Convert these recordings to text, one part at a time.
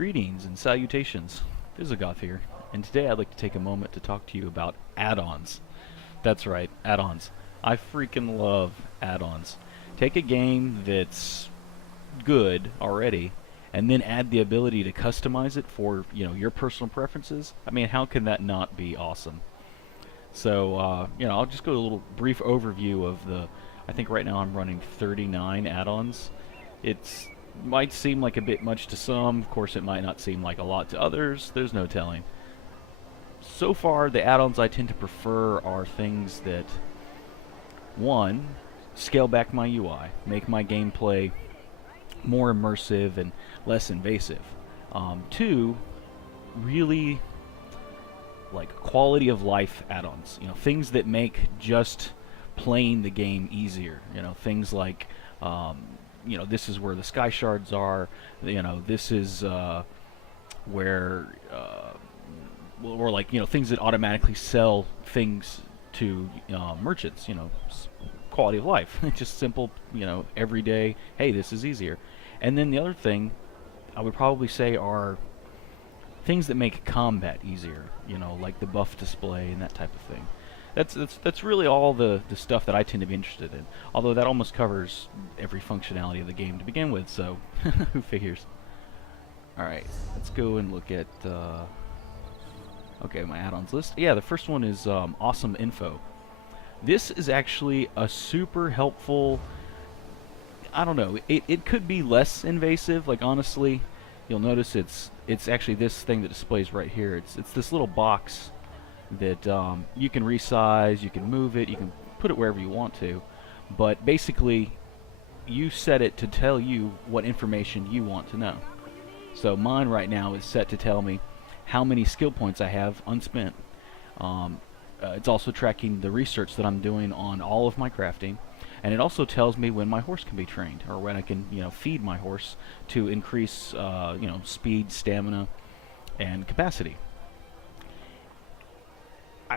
Greetings and salutations, Visigoth here, and today I'd like to take a moment to talk to you about add-ons. That's right, add-ons. I freaking love add-ons. Take a game that's good already, and then add the ability to customize it for, your personal preferences. I mean, how can that not be awesome? So, I'll just go a little brief overview of I think right now I'm running 39 add-ons. It might seem like a bit much to some, of course it might not seem like a lot to others, there's no telling. So far, the add-ons I tend to prefer are things that, one, scale back my UI, make my gameplay more immersive and less invasive. Two, really like quality of life add-ons, things that make just playing the game easier. Things like this is where the sky shards are. This is where or like things that automatically sell things to merchants. Quality of life. Just simple. Everyday. Hey, this is easier. And then the other thing I would probably say are things that make combat easier. Like the buff display and that type of thing. That's really all the stuff that I tend to be interested in. Although that almost covers every functionality of the game to begin with, so who figures? Alright, let's go and look at okay, my add-ons list. Yeah, the first one is awesome info. This is actually a super helpful, I don't know, it could be less invasive. Like honestly, you'll notice it's actually this thing that displays right here. It's this little box that you can resize, you can move it, you can put it wherever you want to, but basically you set it to tell you what information you want to know. So mine right now is set to tell me how many skill points I have unspent. It's also tracking the research that I'm doing on all of my crafting, and it also tells me when my horse can be trained, or when I can feed my horse to increase speed, stamina, and capacity.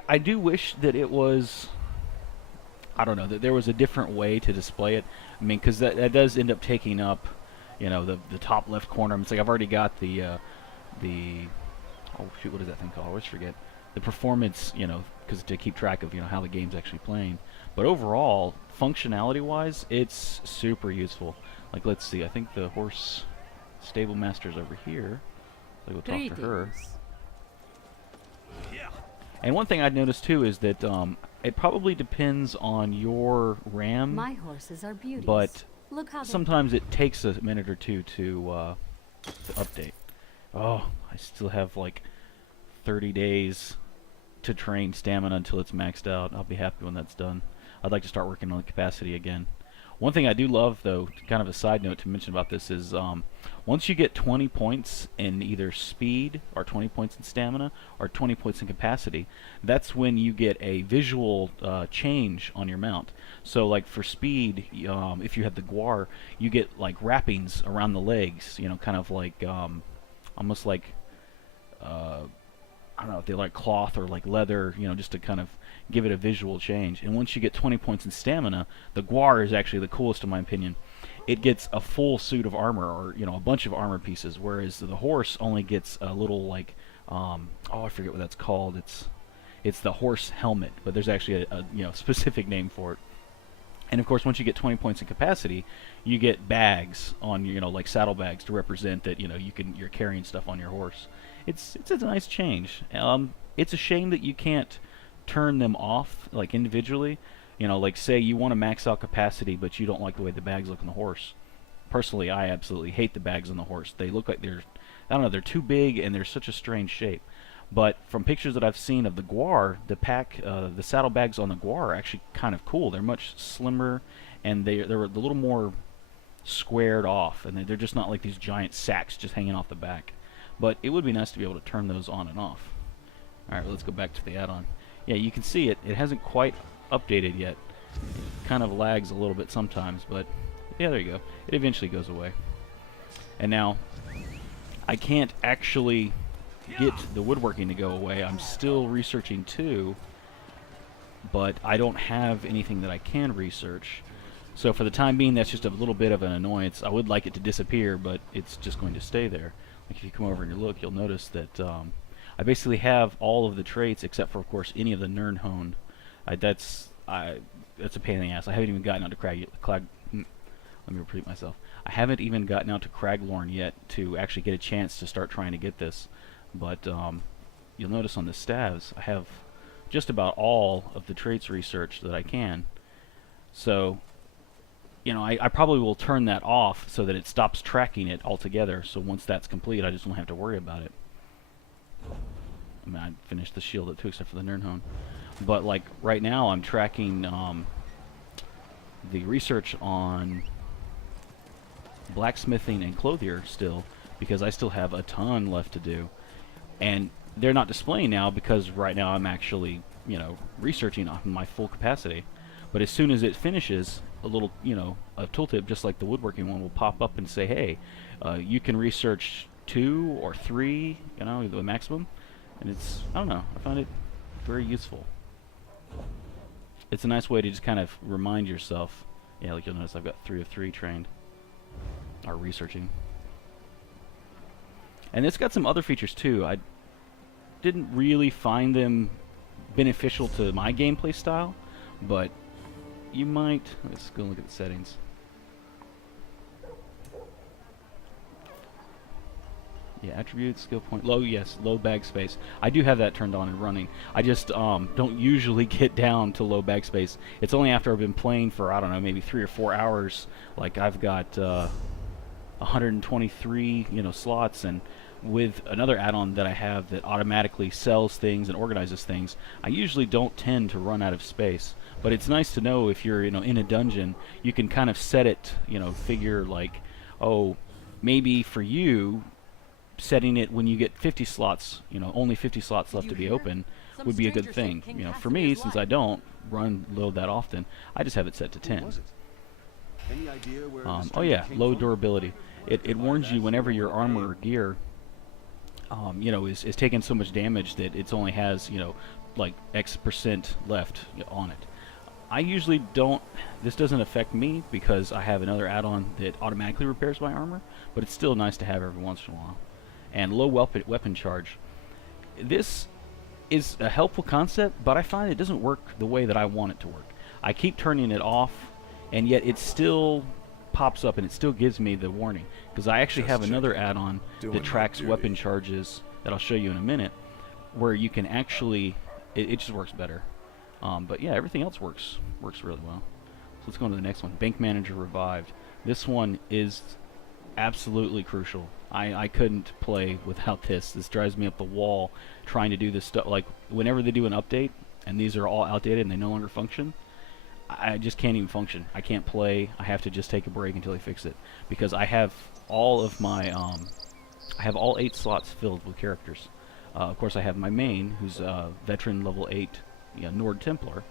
I do wish that it was, I don't know, that there was a different way to display it. I mean, because that does end up taking up, the top left corner. It's like I've already got the oh shoot, what is that thing called? I always forget. The performance, because to keep track of how the game's actually playing. But overall, functionality-wise, it's super useful. Like, let's see, I think the horse stable master's over here. So we'll talk to her. And one thing I'd noticed too is that it probably depends on your RAM. My horses are beauties. But look how sometimes it takes a minute or two to update. Oh, I still have like 30 days to train stamina until it's maxed out. I'll be happy when that's done. I'd like to start working on capacity again. One thing I do love, though, kind of a side note to mention about this is once you get 20 points in either speed, or 20 points in stamina, or 20 points in capacity, that's when you get a visual change on your mount. So, like for speed, if you have the guar, you get like wrappings around the legs, kind of like almost like I don't know if they like cloth or like leather, just to kind of give it a visual change. And once you get 20 points in stamina, the guar is actually the coolest in my opinion. It gets a full suit of armor, or a bunch of armor pieces, whereas the horse only gets a little like oh, I forget what that's called. It's the horse helmet, but there's actually a specific name for it. And of course, once you get 20 points in capacity, you get bags on like saddlebags to represent that you're carrying stuff on your horse. It's a nice change. It's a shame that you can't turn them off like individually. Like say you want to max out capacity, but you don't like the way the bags look on the horse. Personally, I absolutely hate the bags on the horse. They look like I don't know, they're too big and they're such a strange shape. But from pictures that I've seen of the guar, the saddlebags on the guar are actually kind of cool. They're much slimmer, and they're a little more squared off, and they're just not like these giant sacks just hanging off the back. But it would be nice to be able to turn those on and off. Alright, let's go back to the add-on. Yeah, you can see it hasn't quite updated yet. It kind of lags a little bit sometimes, but yeah, there you go. It eventually goes away. And now, I can't actually get the woodworking to go away. I'm still researching too, but I don't have anything that I can research. So for the time being, that's just a little bit of an annoyance. I would like it to disappear, but it's just going to stay there. Like if you come over and you look, you'll notice that I basically have all of the traits except for, of course, any of the Nernhone. That's a pain in the ass. I haven't even gotten out to let me repeat myself. I haven't even gotten out to Craglorn yet to actually get a chance to start trying to get this. But you'll notice on the staves, I have just about all of the traits researched that I can. So, you know, I probably will turn that off so that it stops tracking it altogether. So once that's complete, I just don't have to worry about it. I mean, I finished the shield too, except for the Nernhone. But like right now, I'm tracking the research on blacksmithing and clothier still, because I still have a ton left to do. And they're not displaying now because right now I'm actually, you know, researching on my full capacity. But as soon as it finishes, a little, you know, a tooltip just like the woodworking one will pop up and say, hey, you can research 2 or 3, you know, the maximum. And it's, I don't know, I find it very useful. It's a nice way to just kind of remind yourself. Yeah, like you'll notice I've got 3 of 3 trained, or researching. And it's got some other features too. I didn't really find them beneficial to my gameplay style, but you might. Let's go look at the settings. Yeah, attributes, skill point, low, yes, low bag space. I do have that turned on and running. I just don't usually get down to low bag space. It's only after I've been playing for, I don't know, maybe 3 or 4 hours. Like I've got 123, you know, slots, and with another add-on that I have that automatically sells things and organizes things, I usually don't tend to run out of space. But it's nice to know if you're, you know, in a dungeon, you can kind of set it, you know, figure like, oh, maybe for you, setting it when you get 50 slots, you know, only 50 slots left to be open would be a good thing. You know, for me, since I don't load that often, I just have it set to 10. Oh yeah, low durability. It warns you whenever your armor or gear, you know, is taking so much damage that it only has, you know, like X% left on it. I usually don't, this doesn't affect me because I have another add-on that automatically repairs my armor, but it's still nice to have every once in a while. And low weapon charge. This is a helpful concept, but I find it doesn't work the way that I want it to work. I keep turning it off, and yet it still pops up and it still gives me the warning, because I actually have another add-on that tracks weapon charges that I'll show you in a minute, where you can actually, it just works better. But yeah, everything else works really well. So let's go on to the next one. Bank Manager Revived. This one is absolutely crucial. I couldn't play without this. This drives me up the wall trying to do this stuff. Like whenever they do an update and these are all outdated and they no longer function, I just can't even function. I can't play. I have to just take a break until they fix it, because I have all of my I have all 8 slots filled with characters. Of course, I have my main, who's veteran level 8, you know, Nord Templar,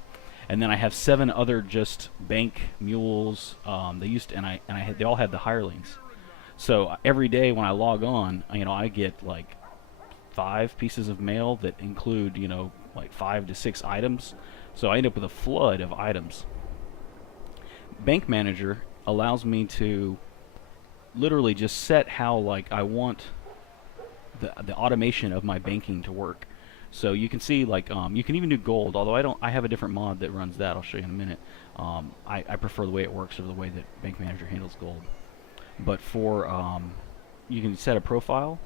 and then I have 7 other just bank mules. They all have the hirelings. So every day when I log on, you know, I get like 5 pieces of mail that include, you know, like 5 to 6 items. So I end up with a flood of items. Bank Manager allows me to literally just set how like I want the automation of my banking to work. So you can see like you can even do gold, although I have a different mod that runs that. I'll show you in a minute. I prefer the way it works or the way that Bank Manager handles gold. But for you can set a profile,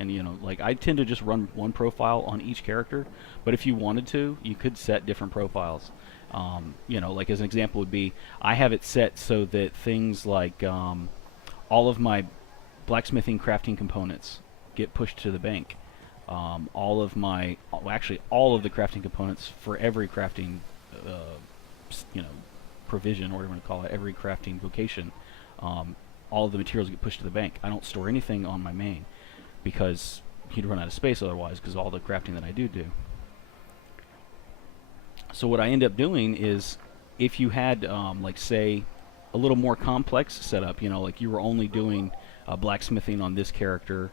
and you know, like I tend to just run one profile on each character, but if you wanted to, you could set different profiles. You know, like as an example would be, I have it set so that things like all of my blacksmithing crafting components get pushed to the bank. All of my, actually all of the crafting components for every crafting you know, provision, or whatever you want to call it, every crafting vocation, all of the materials get pushed to the bank. I don't store anything on my main because you'd run out of space otherwise, because all the crafting that I do. So what I end up doing is, if you had like say a little more complex setup, you know, like you were only doing blacksmithing on this character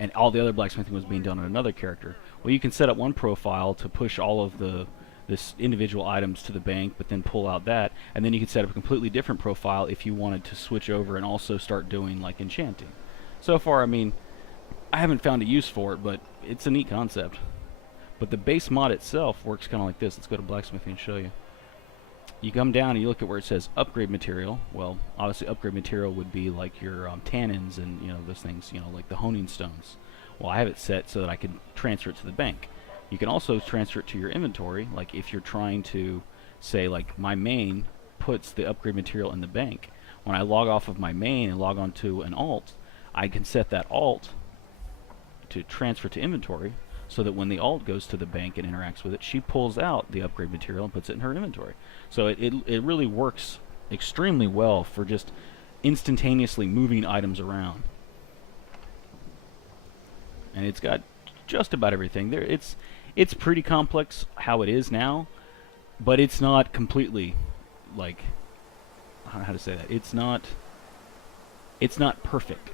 and all the other blacksmithing was being done on another character, well, you can set up one profile to push all of this individual items to the bank, but then pull out that, and then you can set up a completely different profile if you wanted to switch over and also start doing like enchanting. So far, I mean, I haven't found a use for it, but it's a neat concept. But the base mod itself works kind of like this. Let's go to blacksmithing and show you. You come down and you look at where it says upgrade material. Well, obviously upgrade material would be like your tannins and those things, like the honing stones. Well, I have it set so that I can transfer it to the bank. You can also transfer it to your inventory, like if you're trying to say like my main puts the upgrade material in the bank. When I log off of my main and log on to an alt, I can set that alt to transfer to inventory, so that when the alt goes to the bank and interacts with it, she pulls out the upgrade material and puts it in her inventory. So it really works extremely well for just instantaneously moving items around. And it's got just about everything there. It's pretty complex how it is now, but it's not completely, like, I don't know how to say that. It's not perfect.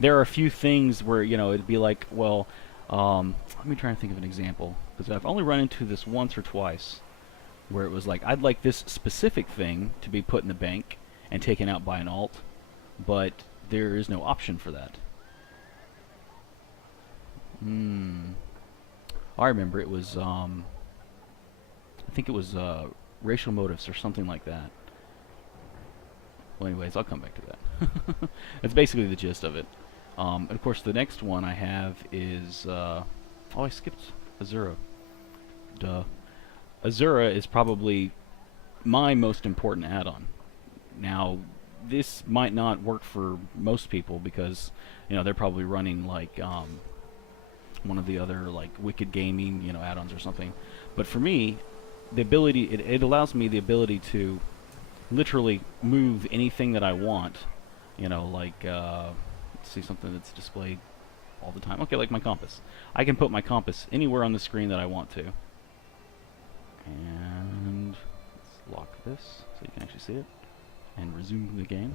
There are a few things where, it'd be like, well, let me try and think of an example, because I've only run into this once or twice, where it was like, I'd like this specific thing to be put in the bank and taken out by an alt, but there is no option for that. I remember it was, I think it was racial motives or something like that. Well, anyways, I'll come back to that. That's basically the gist of it. And of course, the next one I have is, oh, I skipped Azura. Duh. Azura is probably my most important add-on. Now, this might not work for most people because, they're probably running like one of the other like Wicked Gaming, add-ons or something. But for me, the ability, it allows me the ability to literally move anything that I want. Like, let's see something that's displayed all the time. Okay, like my compass. I can put my compass anywhere on the screen that I want to. And let's lock this so you can actually see it. And resume the game.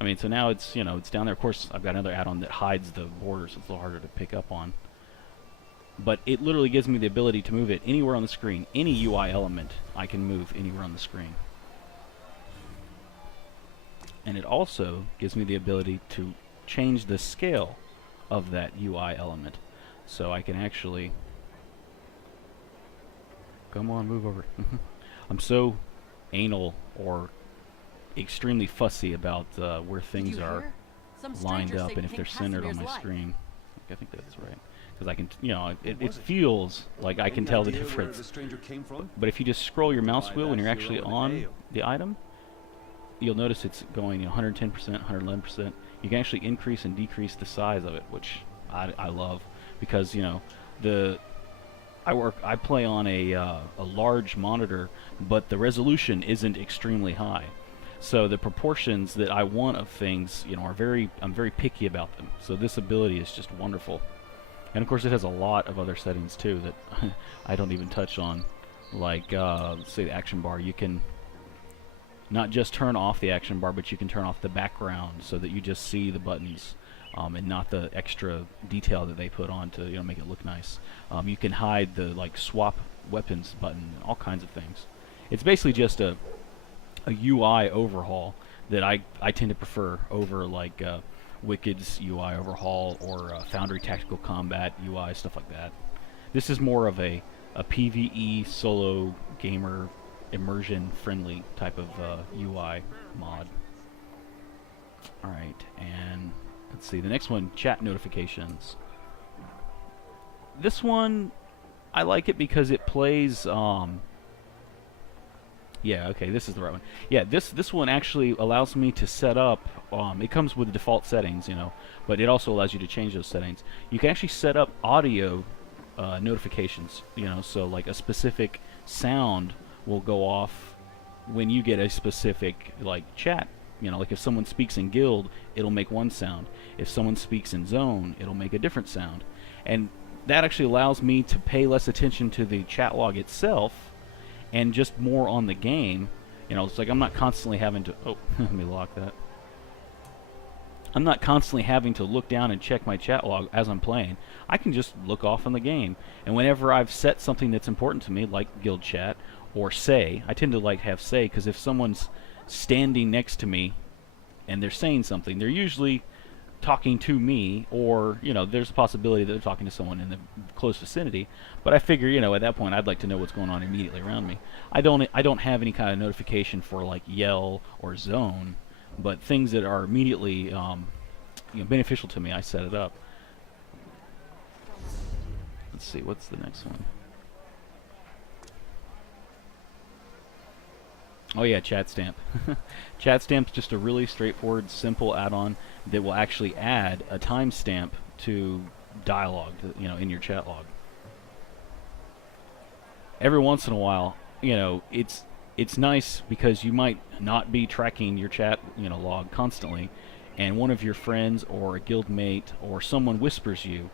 I mean, so now it's, it's down there. Of course, I've got another add-on that hides the border, so it's a little harder to pick up on. But it literally gives me the ability to move it anywhere on the screen. Any UI element I can move anywhere on the screen. And it also gives me the ability to change the scale of that UI element. So I can actually... Come on, move over. I'm so anal or extremely fussy about where things are lined up and if they're centered on my screen. I think that's right. Because I can, it feels like I can tell the difference. But if you just scroll your mouse wheel when you're actually on the item, you'll notice it's going 110%, 111%. You can actually increase and decrease the size of it, which I love, because I play on a large monitor, but the resolution isn't extremely high. So the proportions that I want of things, I'm very picky about them. So this ability is just wonderful. And of course it has a lot of other settings too that I don't even touch on. Like, say the action bar, you can not just turn off the action bar, but you can turn off the background so that you just see the buttons and not the extra detail that they put on to make it look nice. You can hide the swap weapons button, all kinds of things. It's basically just a UI overhaul that I tend to prefer over Wicked's UI overhaul or Foundry Tactical Combat UI, stuff like that. This is more of a PvE solo gamer immersion friendly type of UI mod. Alright, and let's see, the next one, chat notifications. This one, I like it because it plays, yeah, okay, this is the right one. Yeah, this one actually allows me to set up, it comes with the default settings, but it also allows you to change those settings. You can actually set up audio notifications, so like a specific sound will go off when you get a specific, chat. Like if someone speaks in guild, it'll make one sound. If someone speaks in zone, it'll make a different sound. And that actually allows me to pay less attention to the chat log itself and just more on the game. It's like I'm not constantly having to... Oh, let me lock that. I'm not constantly having to look down and check my chat log as I'm playing. I can just look off on the game. And whenever I've set something that's important to me, like guild chat or say, I tend to have say, because if someone's standing next to me and they're saying something, they're usually talking to me, or there's a possibility that they're talking to someone in the close vicinity. But I figure, at that point, I'd like to know what's going on immediately around me. I don't have any kind of notification for like yell or zone, but things that are immediately beneficial to me, I set it up. Let's see, what's the next one? Oh yeah, chat stamp. Chat stamp's just a really straightforward, simple add-on that will actually add a timestamp to dialogue, in your chat log. Every once in a while, it's nice because you might not be tracking your chat, log constantly, and one of your friends or a guildmate or someone whispers you,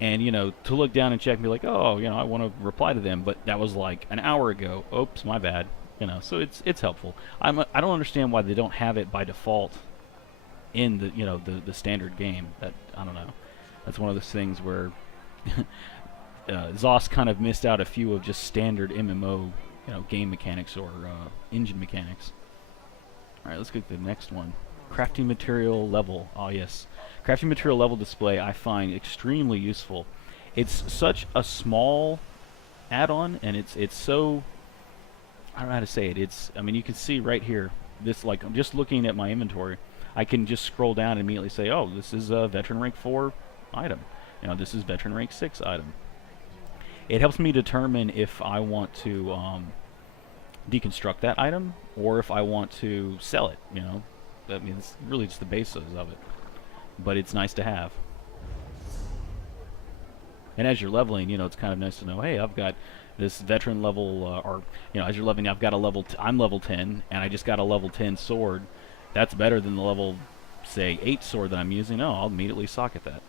and to look down and check and be like, oh, I want to reply to them, but that was like an hour ago. Oops, my bad. So it's helpful. I don't understand why they don't have it by default in the standard game. That I don't know. That's one of those things where ZOS kind of missed out a few of just standard MMO game mechanics or engine mechanics. All right, let's go to the next one. Crafting material level. Oh yes, crafting material level display I find extremely useful. It's such a small add-on, and it's so, I don't know how to say it. I mean, you can see right here, this, like, I'm just looking at my inventory, I can just scroll down and immediately say, oh, this is a veteran rank 4 item. This is veteran rank 6 item. It helps me determine if I want to deconstruct that item or if I want to sell it. I mean, it's really just the basis of it, but it's nice to have. And as you're leveling, it's kind of nice to know, hey, I've got this veteran level, or as you're leveling, I've got a I'm level 10, and I just got a level 10 sword. That's better than the level, say, 8 sword that I'm using. Oh, I'll immediately socket that.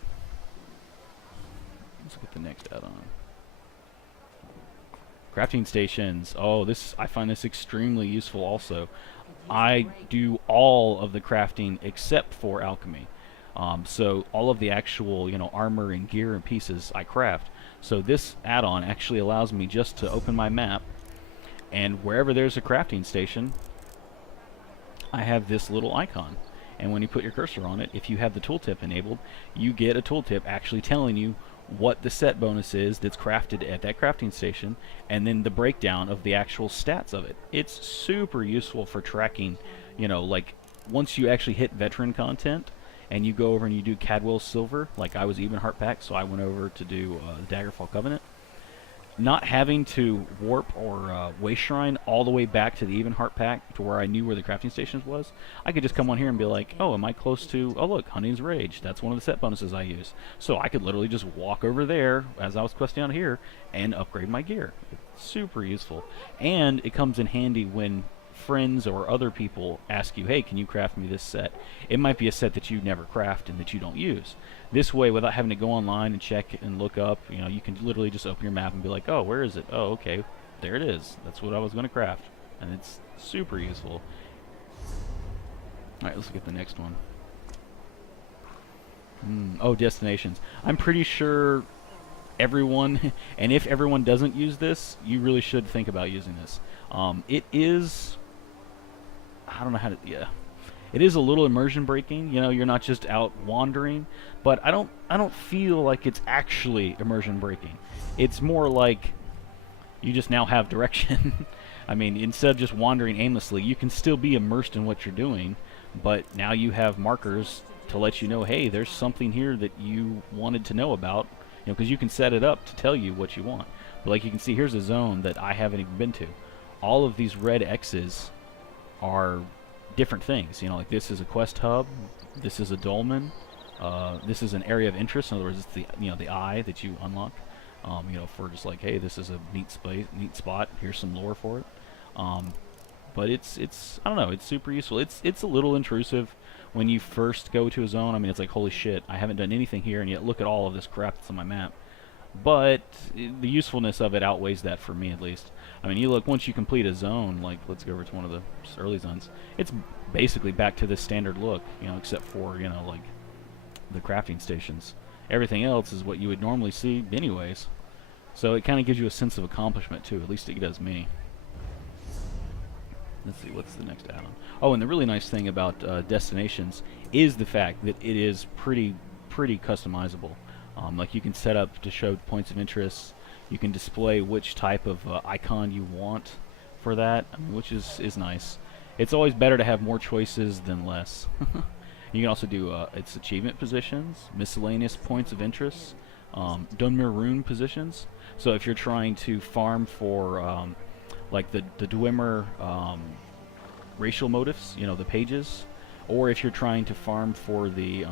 Let's get the next add-on. Crafting stations. Oh, I find this extremely useful also. I do all of the crafting except for alchemy. So all of the actual, armor and gear and pieces I craft. So this add-on actually allows me just to open my map, and wherever there's a crafting station, I have this little icon. And when you put your cursor on it, if you have the tooltip enabled, you get a tooltip actually telling you what the set bonus is that's crafted at that crafting station, and then the breakdown of the actual stats of it. It's super useful for tracking, like once you actually hit veteran content and you go over and you do Cadwell's Silver, like I was even heart pack, so I went over to do Daggerfall Covenant. Not having to warp or waste shrine all the way back to the even heart pack to where I knew where the crafting stations was, I could just come on here and be like, oh, am I close to, oh look, Hunting's Rage, that's one of the set bonuses I use. So I could literally just walk over there as I was questing out here and upgrade my gear. It's super useful. And it comes in handy when friends or other people ask you, hey, can you craft me this set? It might be a set that you never craft and that you don't use. This way, without having to go online and check and look up, you can literally just open your map and be like, oh, where is it? Oh, okay, there it is. That's what I was going to craft. And it's super useful. Alright, let's look at the next one. Oh, destinations. I'm pretty sure everyone, and if everyone doesn't use this, you really should think about using this. It is, I don't know how to, yeah. It is a little immersion breaking, you're not just out wandering, but I don't feel like it's actually immersion breaking. It's more like you just now have direction. I mean, instead of just wandering aimlessly, you can still be immersed in what you're doing, but now you have markers to let you know, hey, there's something here that you wanted to know about, because you can set it up to tell you what you want. But like you can see, here's a zone that I haven't even been to. All of these red X's are different things. Like this is a quest hub, this is a dolmen, this is an area of interest. In other words, it's the the eye that you unlock. For just like, hey, this is a neat spot. Here's some lore for it. But it's I don't know. It's super useful. It's a little intrusive when you first go to a zone. I mean, it's like, holy shit, I haven't done anything here, and yet look at all of this crap that's on my map. But the usefulness of it outweighs that for me, at least. I mean, you look, once you complete a zone, like, let's go over to one of the early zones, it's basically back to this standard look, except for, like, the crafting stations. Everything else is what you would normally see anyways. So it kind of gives you a sense of accomplishment, too. At least it does me. Let's see, what's the next add-on? Oh, and the really nice thing about destinations is the fact that it is pretty customizable. Like you can set up to show points of interest. You can display which type of icon you want for that, I mean, which is nice. It's always better to have more choices than less. You can also do its achievement positions, miscellaneous points of interest, Dunmer rune positions. So if you're trying to farm for like the Dwemer racial motifs, you know, the pages, or if you're trying to farm for the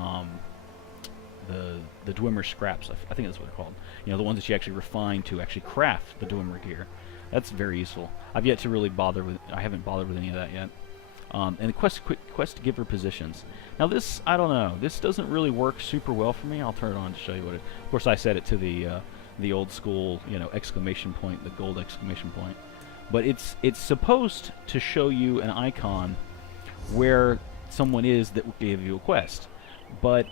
Dwemer scraps, I think that's what they're called. You know, the ones that you actually refine to actually craft the Dwemer gear. That's very useful. I've yet to really bother with. I haven't bothered with any of that yet. And the quest giver positions. Now this, I don't know. This doesn't really work super well for me. I'll turn it on to show you what it. Of course, I set it to the old school, you know, exclamation point, the gold exclamation point. But it's supposed to show you an icon where someone is that will give you a quest. But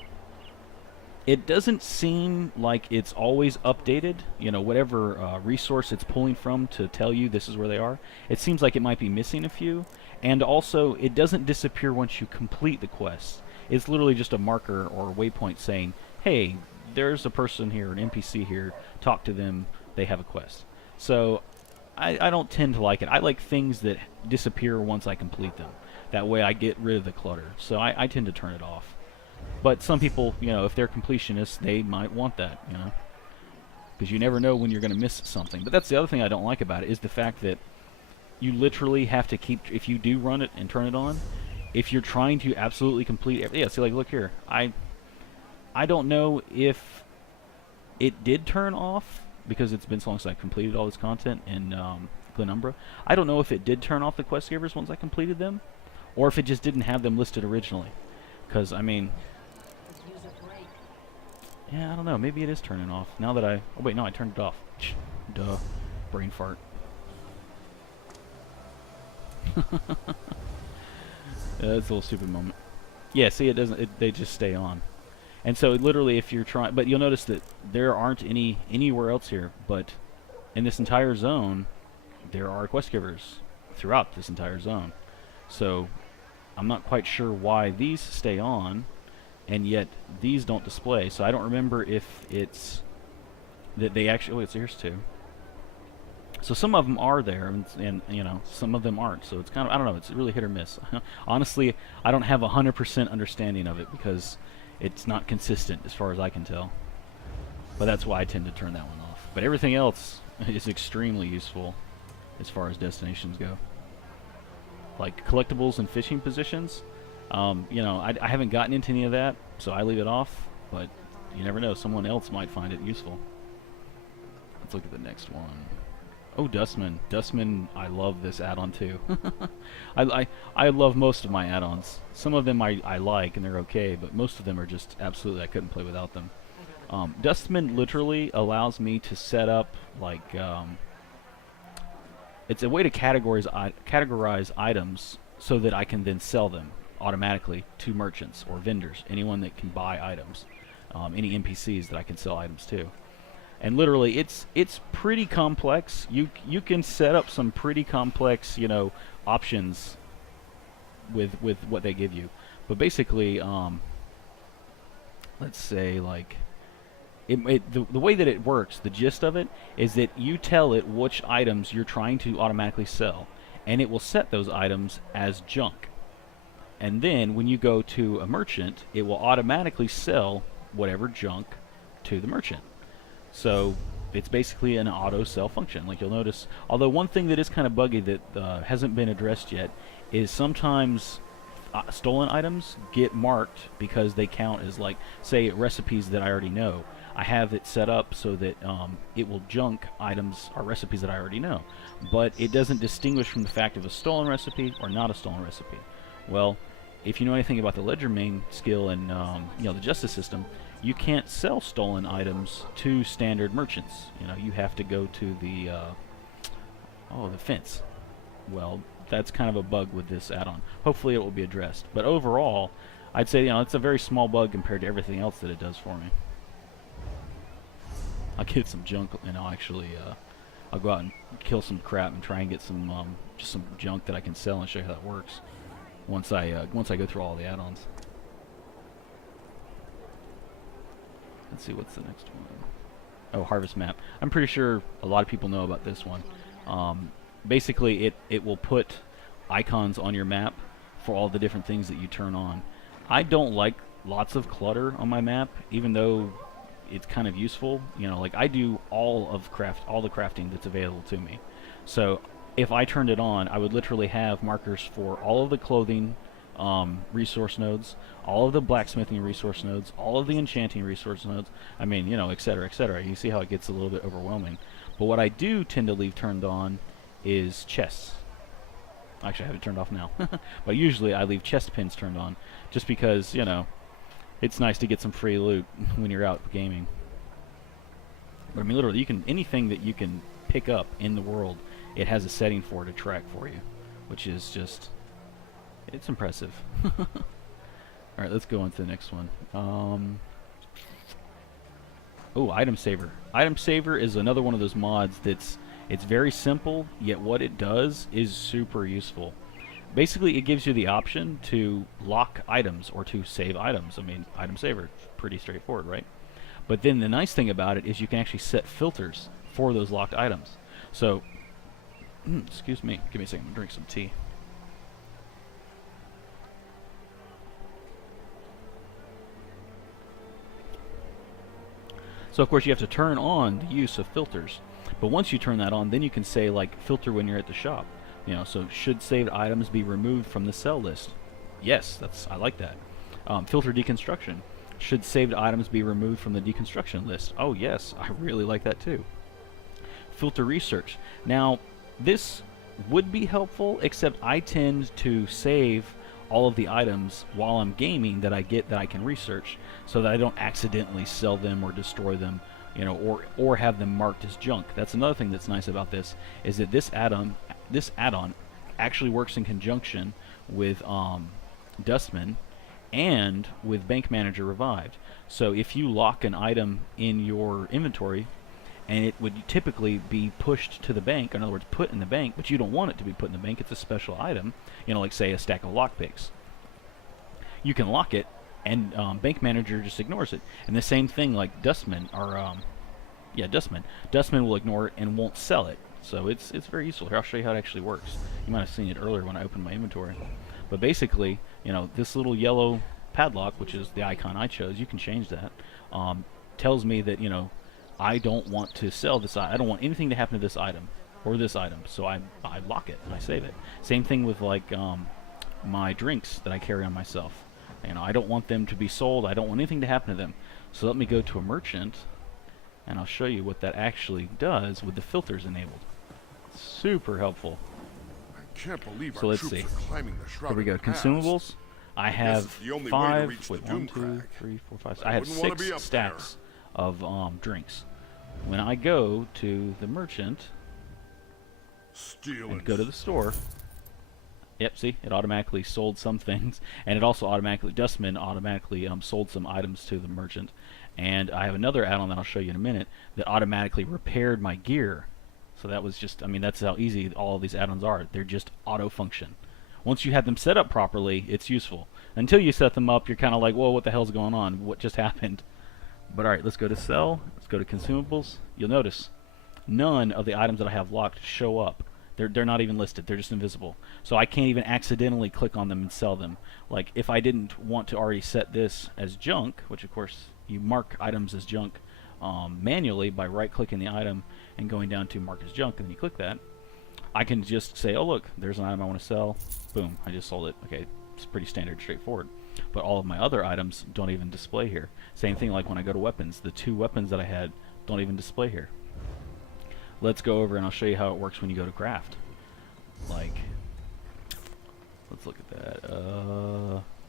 it doesn't seem like it's always updated, you know, whatever resource it's pulling from to tell you this is where they are. It seems like it might be missing a few, and also it doesn't disappear once you complete the quest. It's literally just a marker or a waypoint saying, hey, there's a person here, an NPC here, talk to them, they have a quest. So I don't tend to like it. I like things that disappear once I complete them. That way I get rid of the clutter. So I tend to turn it off. But some people, you know, if they're completionists, they might want that, you know, because you never know when you're going to miss something. But that's the other thing I don't like about it, is the fact that you literally have to keep, if you do run it and turn it on, if you're trying to absolutely complete, yeah, see, like, look here, I don't know if it did turn off, because it's been so long since I completed all this content in Glenumbra. I don't know if it did turn off the quest givers once I completed them, or if it just didn't have them listed originally. Because, I mean, yeah, I don't know. Maybe it is turning off. Now that oh wait, no, I turned it off. Duh. Brain fart. That's a little stupid moment. Yeah, see, it doesn't, they just stay on. And so, literally, if you're trying, but you'll notice that there aren't anywhere else here, but in this entire zone, there are quest givers throughout this entire zone. So, I'm not quite sure why these stay on, and yet these don't display. So I don't remember if it's that they actually. Oh, wait, so here's two. So some of them are there, and you know, some of them aren't. So it's kind of, I don't know. It's really hit or miss. Honestly, I don't have 100% understanding of it because it's not consistent as far as I can tell. But that's why I tend to turn that one off. But everything else is extremely useful as far as destinations go. Like collectibles and fishing positions. You know, I haven't gotten into any of that, so I leave it off, but you never know, someone else might find it useful. Let's look at the next one. Oh, Dustman. Dustman, I love this add-on too. I love most of my add-ons. Some of them I like and they're okay, but most of them are just absolutely, I couldn't play without them. Dustman literally allows me to set up, like, it's a way to categorize items so that I can then sell them automatically to merchants or vendors, anyone that can buy items, any NPCs that I can sell items to. And literally, it's pretty complex. You can set up some pretty complex, you know, options with what they give you. But basically, let's say, like, the way that it works, the gist of it is that you tell it which items you're trying to automatically sell, and it will set those items as junk. And then when you go to a merchant, it will automatically sell whatever junk to the merchant. So it's basically an auto sell function. Like you'll notice, although one thing that is kind of buggy that hasn't been addressed yet is sometimes stolen items get marked because they count as, like, say, recipes that I already know. I have it set up so that it will junk items or recipes that I already know, but it doesn't distinguish from the fact of a stolen recipe or not a stolen recipe. Well, if you know anything about the ledger main skill and you know, the justice system, you can't sell stolen items to standard merchants. You know, you have to go to the the fence. Well, that's kind of a bug with this add-on. Hopefully it will be addressed. But overall, I'd say, you know, it's a very small bug compared to everything else that it does for me. I'll get some junk and I'll actually I'll go out and kill some crap and try and get some just some junk that I can sell and show you how that works. Once I go through all the add-ons. Let's see what's the next one. Oh, harvest map. I'm pretty sure a lot of people know about this one. Basically, it will put icons on your map for all the different things that you turn on. I don't like lots of clutter on my map, even though it's kind of useful. You know, like I do all the crafting that's available to me. So if I turned it on, I would literally have markers for all of the clothing resource nodes, all of the blacksmithing resource nodes, all of the enchanting resource nodes. I mean, you know, etc., etc. You see how it gets a little bit overwhelming. But what I do tend to leave turned on is chests. Actually, I have it turned off now. But usually I leave chest pins turned on, just because, you know, it's nice to get some free loot when you're out gaming. But I mean, literally, you can, anything that you can pick up in the world, it has a setting for to track for you, which is just, it's impressive. Alright, let's go on to the next one. Oh, Item Saver. Item Saver is another one of those mods that's, it's very simple, yet what it does is super useful. Basically, it gives you the option to lock items or to save items. I mean, Item Saver, pretty straightforward, right? But then the nice thing about it is you can actually set filters for those locked items. So, excuse me, give me a second, drink some tea. So of course you have to turn on the use of filters. But once you turn that on, then you can say like filter when you're at the shop. You know, so should saved items be removed from the sell list? Yes, I like that. Filter deconstruction. Should saved items be removed from the deconstruction list? Oh yes, I really like that too. Filter research. Now, this would be helpful, except I tend to save all of the items while I'm gaming that I get that I can research, so that I don't accidentally sell them or destroy them, you know, or have them marked as junk. That's another thing that's nice about this, is that this add-on actually works in conjunction with Dustman and with Bank Manager Revived. So if you lock an item in your inventory, and it would typically be pushed to the bank, in other words, put in the bank, but you don't want it to be put in the bank, it's a special item, you know, like say a stack of lockpicks. You can lock it, and Bank Manager just ignores it. And the same thing like Dustman, or Dustman. Dustman will ignore it and won't sell it. So it's very useful. Here, I'll show you how it actually works. You might have seen it earlier when I opened my inventory. But basically, you know, this little yellow padlock, which is the icon I chose, you can change that, tells me that, you know, I don't want to sell this. I don't want anything to happen to this item or this item, so I lock it and I save it. Same thing with like my drinks that I carry on myself. You know, I don't want them to be sold. I don't want anything to happen to them. So let me go to a merchant, and I'll show you what that actually does with the filters enabled. Super helpful. I can't believe so our let's troops see. are climbing the shroud. Here we go. Consumables. I have the only way to 5. reach the Wait, doom 1, 2, crack. 3, 4, 5. I I have wouldn't wanna be 6 up stacks of drinks. When I go to the merchant Stealing. and go to the store, yep, see, it automatically sold some things, and it also automatically, Dustman automatically sold some items to the merchant. And I have another add-on that I'll show you in a minute that automatically repaired my gear. So that was just, I mean, that's how easy all of these add-ons are. They're just auto-function. Once you have them set up properly, it's useful. Until you set them up, you're kind of like, whoa, what the hell's going on? What just happened? But alright, let's go to sell. Let's go to consumables. You'll notice none of the items that I have locked show up. They're not even listed. They're just invisible. So I can't even accidentally click on them and sell them. Like, if I didn't want to already set this as junk, which of course you mark items as junk manually by right-clicking the item and going down to mark as junk, and then you click that, I can just say, oh look, there's an item I want to sell. Boom, I just sold it. Okay, it's pretty standard, straightforward. But all of my other items don't even display here. Same thing like when I go to weapons. The 2 weapons that I had don't even display here. Let's go over and I'll show you how it works when you go to craft. Like, let's look at that.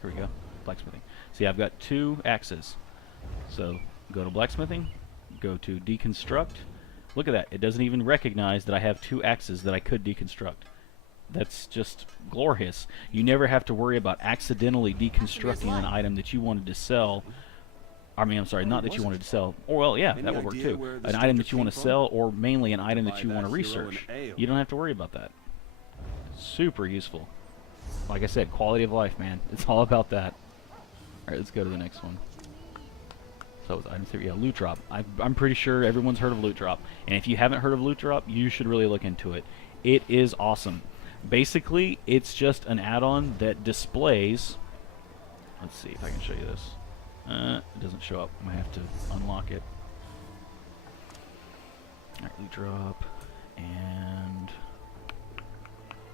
Here we go, blacksmithing. See, I've got 2 axes. So go to blacksmithing, go to deconstruct. Look at that, it doesn't even recognize that I have 2 axes that I could deconstruct. That's just glorious. You never have to worry about accidentally deconstructing an item that you wanted to sell I mean, I'm sorry, not that you wanted to sell. Or, well, yeah, that would work too. An item that you want to sell, or mainly an item that you want to research. You don't have to worry about that. Super useful. Like I said, quality of life, man. It's all about that. Alright, let's go to the next one. So it was item 3. Yeah, loot drop. I'm pretty sure everyone's heard of loot drop. And if you haven't heard of loot drop, you should really look into it. It is awesome. Basically, it's just an add-on that displays... Let's see if I can show you this. It doesn't show up. I have to unlock it. Alright, loot drop. And...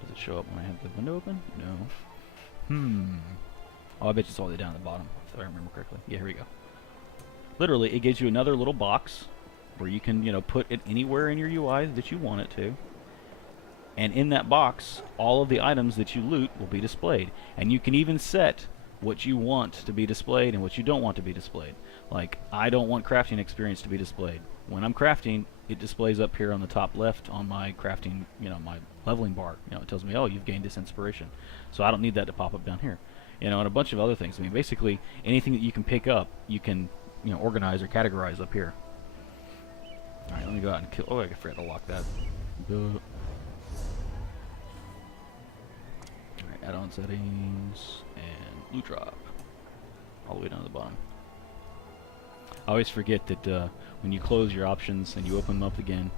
Does it show up when I have the window open? No. Oh, I bet it's all the way down at the bottom, if I remember correctly. Yeah, here we go. Literally, it gives you another little box where you can, you know, put it anywhere in your UI that you want it to. And in that box, all of the items that you loot will be displayed. And you can even set what you want to be displayed and what you don't want to be displayed. Like, I don't want crafting experience to be displayed. When I'm crafting, it displays up here on the top left on my crafting, you know, my leveling bar. You know, it tells me, oh, you've gained this inspiration. So I don't need that to pop up down here. You know, and a bunch of other things. I mean, basically, anything that you can pick up, you can, you know, organize or categorize up here. Alright, let me go out and kill... Oh, I forgot to lock that. Alright, add-on settings, and loot drop. All the way down to the bottom. I always forget that when you close your options and you open them up again,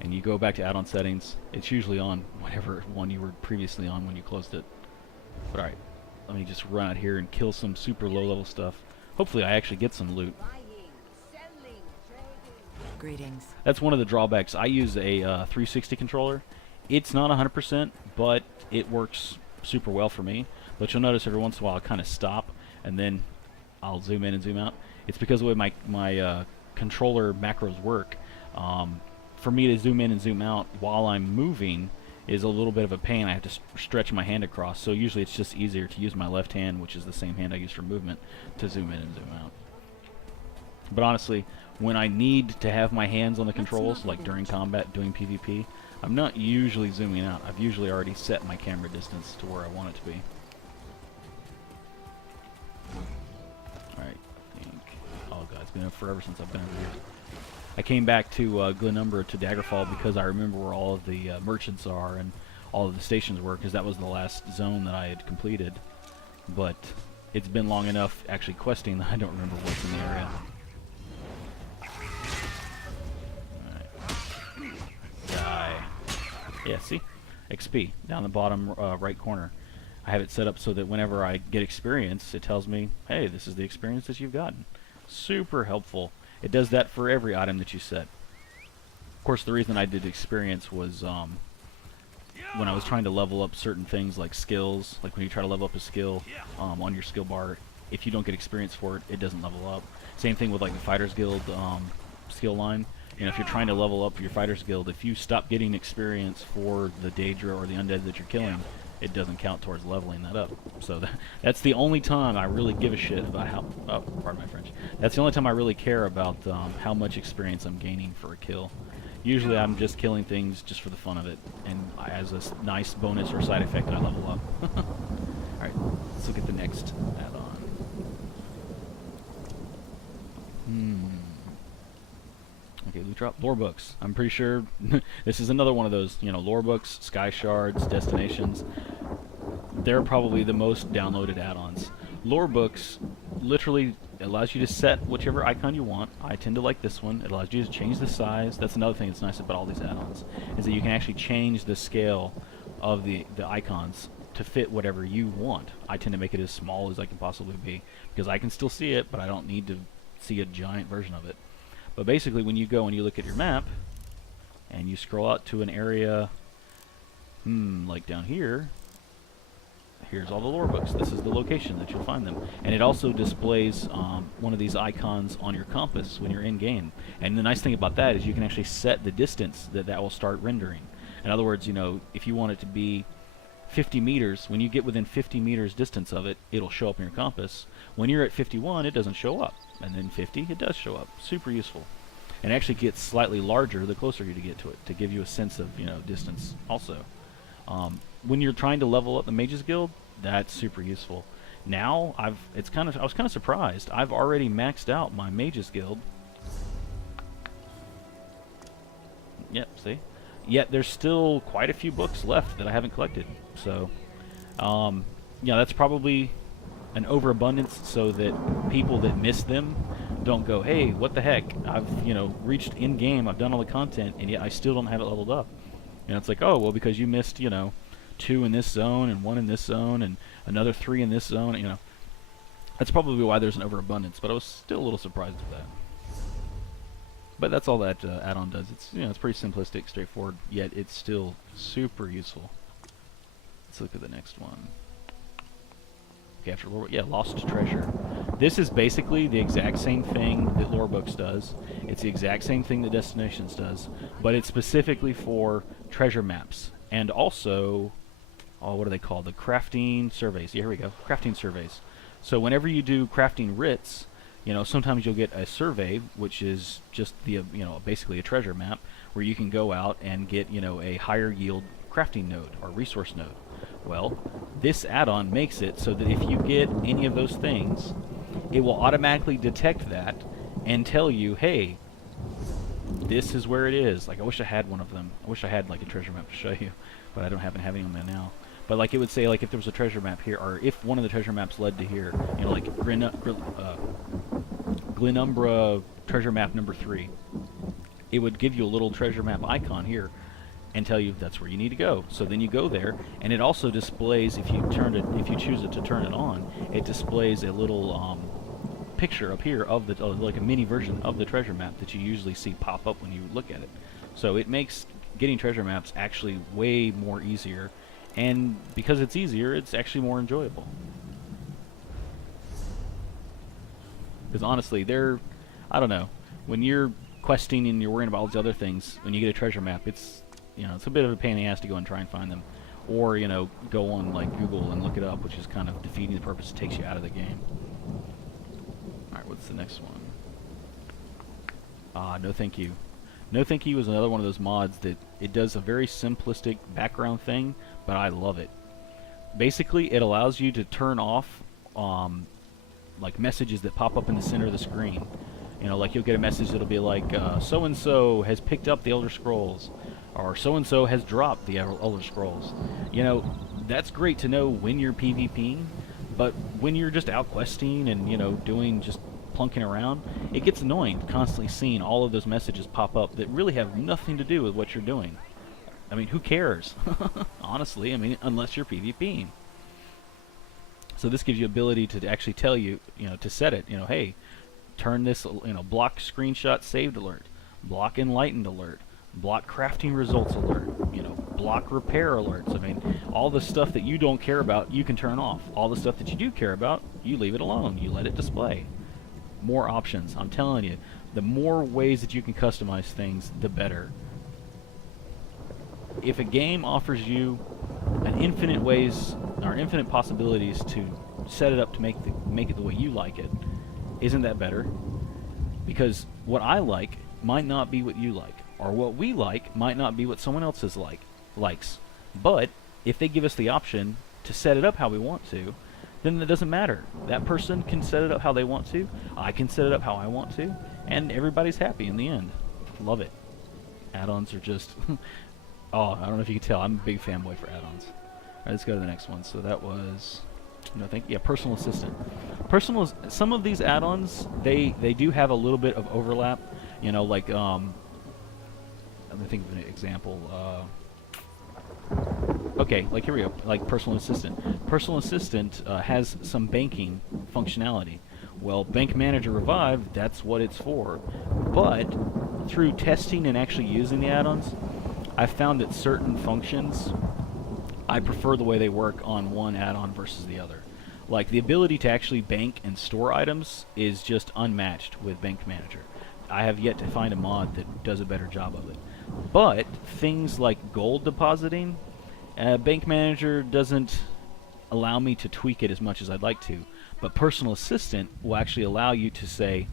and you go back to add-on settings, it's usually on whatever one you were previously on when you closed it. But alright, let me just run out here and kill some super low-level stuff. Hopefully I actually get some loot. Greetings. That's one of the drawbacks. I use a 360 controller. It's not 100%, but it works super well for me. But you'll notice every once in a while I kind of stop, and then I'll zoom in and zoom out. It's because of the way my controller macros work. For me to zoom in and zoom out while I'm moving is a little bit of a pain. I have to stretch my hand across, so usually it's just easier to use my left hand, which is the same hand I use for movement, to zoom in and zoom out. But honestly, when I need to have my hands on the controls, like during combat, doing PvP, I'm not usually zooming out. I've usually already set my camera distance to where I want it to be. Alright, I think... Oh god, it's been forever since I've been over here. I came back to Glenumbra to Daggerfall because I remember where all of the merchants are and all of the stations were, because that was the last zone that I had completed. But it's been long enough actually questing that I don't remember what's in the area. Alright. Die. Yeah, see? XP, down the bottom right corner. I have it set up so that whenever I get experience, it tells me, hey, this is the experience that you've gotten. Super helpful. It does that for every item that you set. Of course, the reason I did experience was when I was trying to level up certain things like skills. Like when you try to level up a skill on your skill bar, if you don't get experience for it, it doesn't level up. Same thing with like the Fighters Guild skill line. You know, if you're trying to level up your Fighters Guild, if you stop getting experience for the Daedra or the undead that you're killing, it doesn't count towards leveling that up. So that's the only time I really give a shit about how... Oh, pardon my French. That's the only time I really care about how much experience I'm gaining for a kill. Usually I'm just killing things just for the fun of it, and as a nice bonus or side effect, I level up. Alright, let's look at the next add-on. Okay, loot drop. Lorebooks. I'm pretty sure this is another one of those, you know, Lorebooks, Sky Shards, Destinations. They're probably the most downloaded add-ons. Lorebooks literally allows you to set whichever icon you want. I tend to like this one. It allows you to change the size. That's another thing that's nice about all these add-ons, is that you can actually change the scale of the icons to fit whatever you want. I tend to make it as small as I can possibly be, because I can still see it, but I don't need to see a giant version of it. But basically, when you go and you look at your map, and you scroll out to an area, like down here, here's all the lore books. This is the location that you'll find them. And it also displays one of these icons on your compass when you're in-game. And the nice thing about that is you can actually set the distance that will start rendering. In other words, you know, if you want it to be 50 meters, when you get within 50 meters distance of it, it'll show up in your compass. When you're at 51, it doesn't show up. And then 50, it does show up. Super useful. And it actually gets slightly larger the closer you get to it, to give you a sense of, you know, distance also. When you're trying to level up the Mages Guild, that's super useful. Now I was kind of surprised. I've already maxed out my Mages Guild. Yep, see? Yet there's still quite a few books left that I haven't collected. So, yeah, that's probably an overabundance so that people that miss them don't go, hey, what the heck? I've, reached in-game, I've done all the content, and yet I still don't have it leveled up. And it's like, oh, well, because you missed, 2 in this zone, and 1 in this zone, and another 3 in this zone, That's probably why there's an overabundance, but I was still a little surprised with that. But that's all that add-on does. It's, it's pretty simplistic, straightforward, yet it's still super useful. Let's look at the next one. Okay, after Lorebook, yeah, Lost Treasure. This is basically the exact same thing that Lorebooks does. It's the exact same thing that Destinations does, but it's specifically for treasure maps. And also, what are they called? The crafting surveys. Yeah, here we go. Crafting surveys. So whenever you do crafting writs, sometimes you'll get a survey, which is just the, basically a treasure map, where you can go out and get, a higher yield crafting node or resource node. Well, this add-on makes it so that if you get any of those things, it will automatically detect that and tell you, hey, this is where it is. Like, I wish I had one of them. I wish I had, like, a treasure map to show you, but I don't happen to have any on there now. But, like, it would say, like, if there was a treasure map here, or if one of the treasure maps led to here, like, Glenumbra treasure map number 3, it would give you a little treasure map icon here and tell you that's where you need to go. So then you go there, and it also displays, if you choose it to turn it on, it displays a little picture up here of the like a mini version of the treasure map that you usually see pop up when you look at it. So it makes getting treasure maps actually way more easier, and because it's easier, it's actually more enjoyable. Because honestly, I don't know, when you're questing and you're worrying about all these other things, when you get a treasure map, it's it's a bit of a pain in the ass to go and try and find them, or go on like Google and look it up, which is kind of defeating the purpose. It takes you out of the game. All right, what's the next one? No thank you. No thank you is another one of those mods that it does a very simplistic background thing, but I love it. Basically, it allows you to turn off like messages that pop up in the center of the screen. Like you'll get a message that'll be like, so-and-so has picked up the Elder Scrolls, or so-and-so has dropped the Elder Scrolls. That's great to know when you're PvPing, but when you're just out questing and, doing just plunking around, it gets annoying constantly seeing all of those messages pop up that really have nothing to do with what you're doing. I mean, who cares? Honestly, unless you're PvPing. So this gives you ability to actually tell you, to set it, hey, turn this, block screenshot saved alert, block enlightened alert, block crafting results alert, block repair alerts. All the stuff that you don't care about, you can turn off. All the stuff that you do care about, you leave it alone. You let it display. More options. I'm telling you, the more ways that you can customize things, the better. If a game offers you an infinite ways or infinite possibilities to set it up to make it the way you like it, isn't that better? Because what I like might not be what you like, or what we like might not be what someone else likes. But if they give us the option to set it up how we want to, then it doesn't matter. That person can set it up how they want to, I can set it up how I want to, and everybody's happy in the end. Love it. Add-ons are just oh, I don't know if you can tell, I'm a big fanboy for add-ons. Alright, let's go to the next one. So that was Personal Assistant. Some of these add-ons, they do have a little bit of overlap. Like let me think of an example. Okay, like here we go. Like Personal Assistant. Personal Assistant has some banking functionality. Well, Bank Manager Revive, that's what it's for. But through testing and actually using the add-ons, I've found that certain functions, I prefer the way they work on one add-on versus the other. Like the ability to actually bank and store items is just unmatched with Bank Manager. I have yet to find a mod that does a better job of it. But things like gold depositing, Bank Manager doesn't allow me to tweak it as much as I'd like to. But Personal Assistant will actually allow you to say,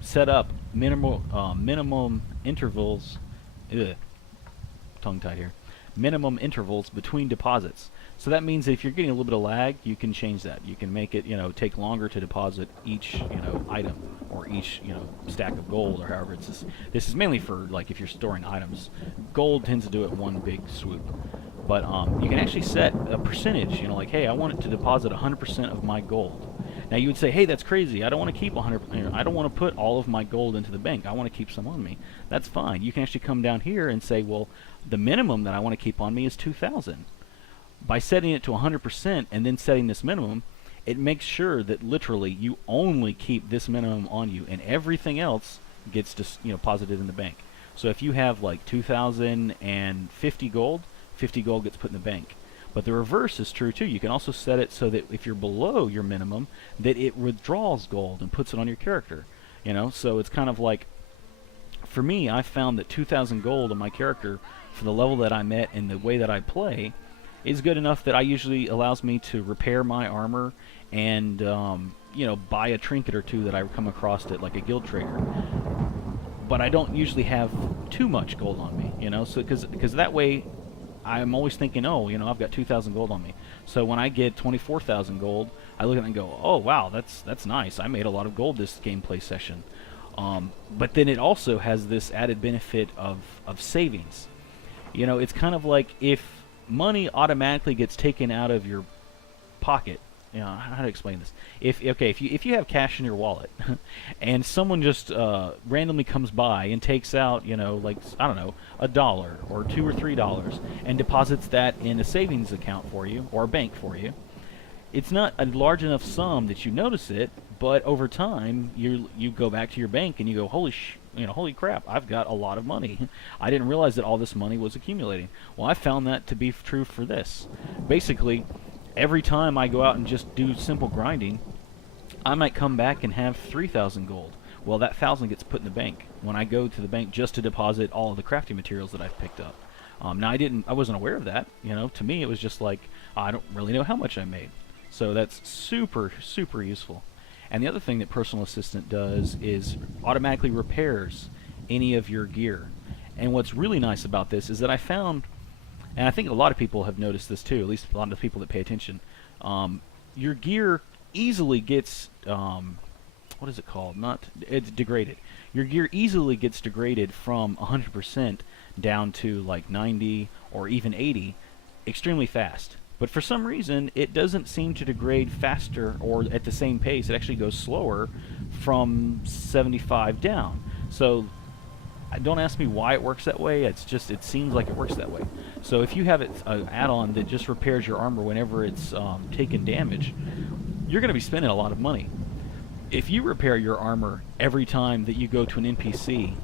set up minimum intervals, tongue-tied here, minimum intervals between deposits. So that means that if you're getting a little bit of lag, you can change that. You can make it, take longer to deposit each, item or each, stack of gold or however it's. This is mainly for like if you're storing items. Gold tends to do it one big swoop. But you can actually set a percentage, like, hey, I want it to deposit 100% of my gold. Now you would say, hey, that's crazy. I don't want to keep 100. I don't want to put all of my gold into the bank. I want to keep some on me. That's fine. You can actually come down here and say, well, the minimum that I want to keep on me is 2,000. By setting it to 100% and then setting this minimum, it makes sure that literally you only keep this minimum on you, and everything else gets deposited in the bank. So if you have like 2,050 gold, 50 gold gets put in the bank. But the reverse is true too. You can also set it so that if you're below your minimum, that it withdraws gold and puts it on your character. So it's kind of like, for me, I found that 2,000 gold on my character for the level that I'm at and the way that I play is good enough that I usually allows me to repair my armor and buy a trinket or two that I come across at like a guild trader. But I don't usually have too much gold on me, so because that way I'm always thinking, I've got 2,000 gold on me. So when I get 24,000 gold, I look at it and go, oh wow, that's nice. I made a lot of gold this gameplay session. But then it also has this added benefit of savings. It's kind of like if money automatically gets taken out of your pocket. How to explain this? If you have cash in your wallet, and someone just randomly comes by and takes out, like, I don't know, $1 or $2 or $3 and deposits that in a savings account for you or a bank for you, it's not a large enough sum that you notice it, but over time you go back to your bank and you go, holy crap, I've got a lot of money. I didn't realize that all this money was accumulating. Well, I found that to be true for this. Basically, every time I go out and just do simple grinding, I might come back and have 3,000 gold. Well, that 1,000 gets put in the bank when I go to the bank just to deposit all of the crafting materials that I've picked up. Now I wasn't aware of that. To me it was just like, I don't really know how much I made. So that's super, super useful. And the other thing that Personal Assistant does is automatically repairs any of your gear. And what's really nice about this is that I found, and I think a lot of people have noticed this too, at least a lot of people that pay attention, your gear easily gets, what is it called? It's degraded. Your gear easily gets degraded from 100% down to like 90 or even 80 extremely fast. But for some reason, it doesn't seem to degrade faster or at the same pace. It actually goes slower from 75 down. So don't ask me why it works that way. It's just, it seems like it works that way. So if you have an add-on that just repairs your armor whenever it's taken damage, you're going to be spending a lot of money. If you repair your armor every time that you go to an NPC,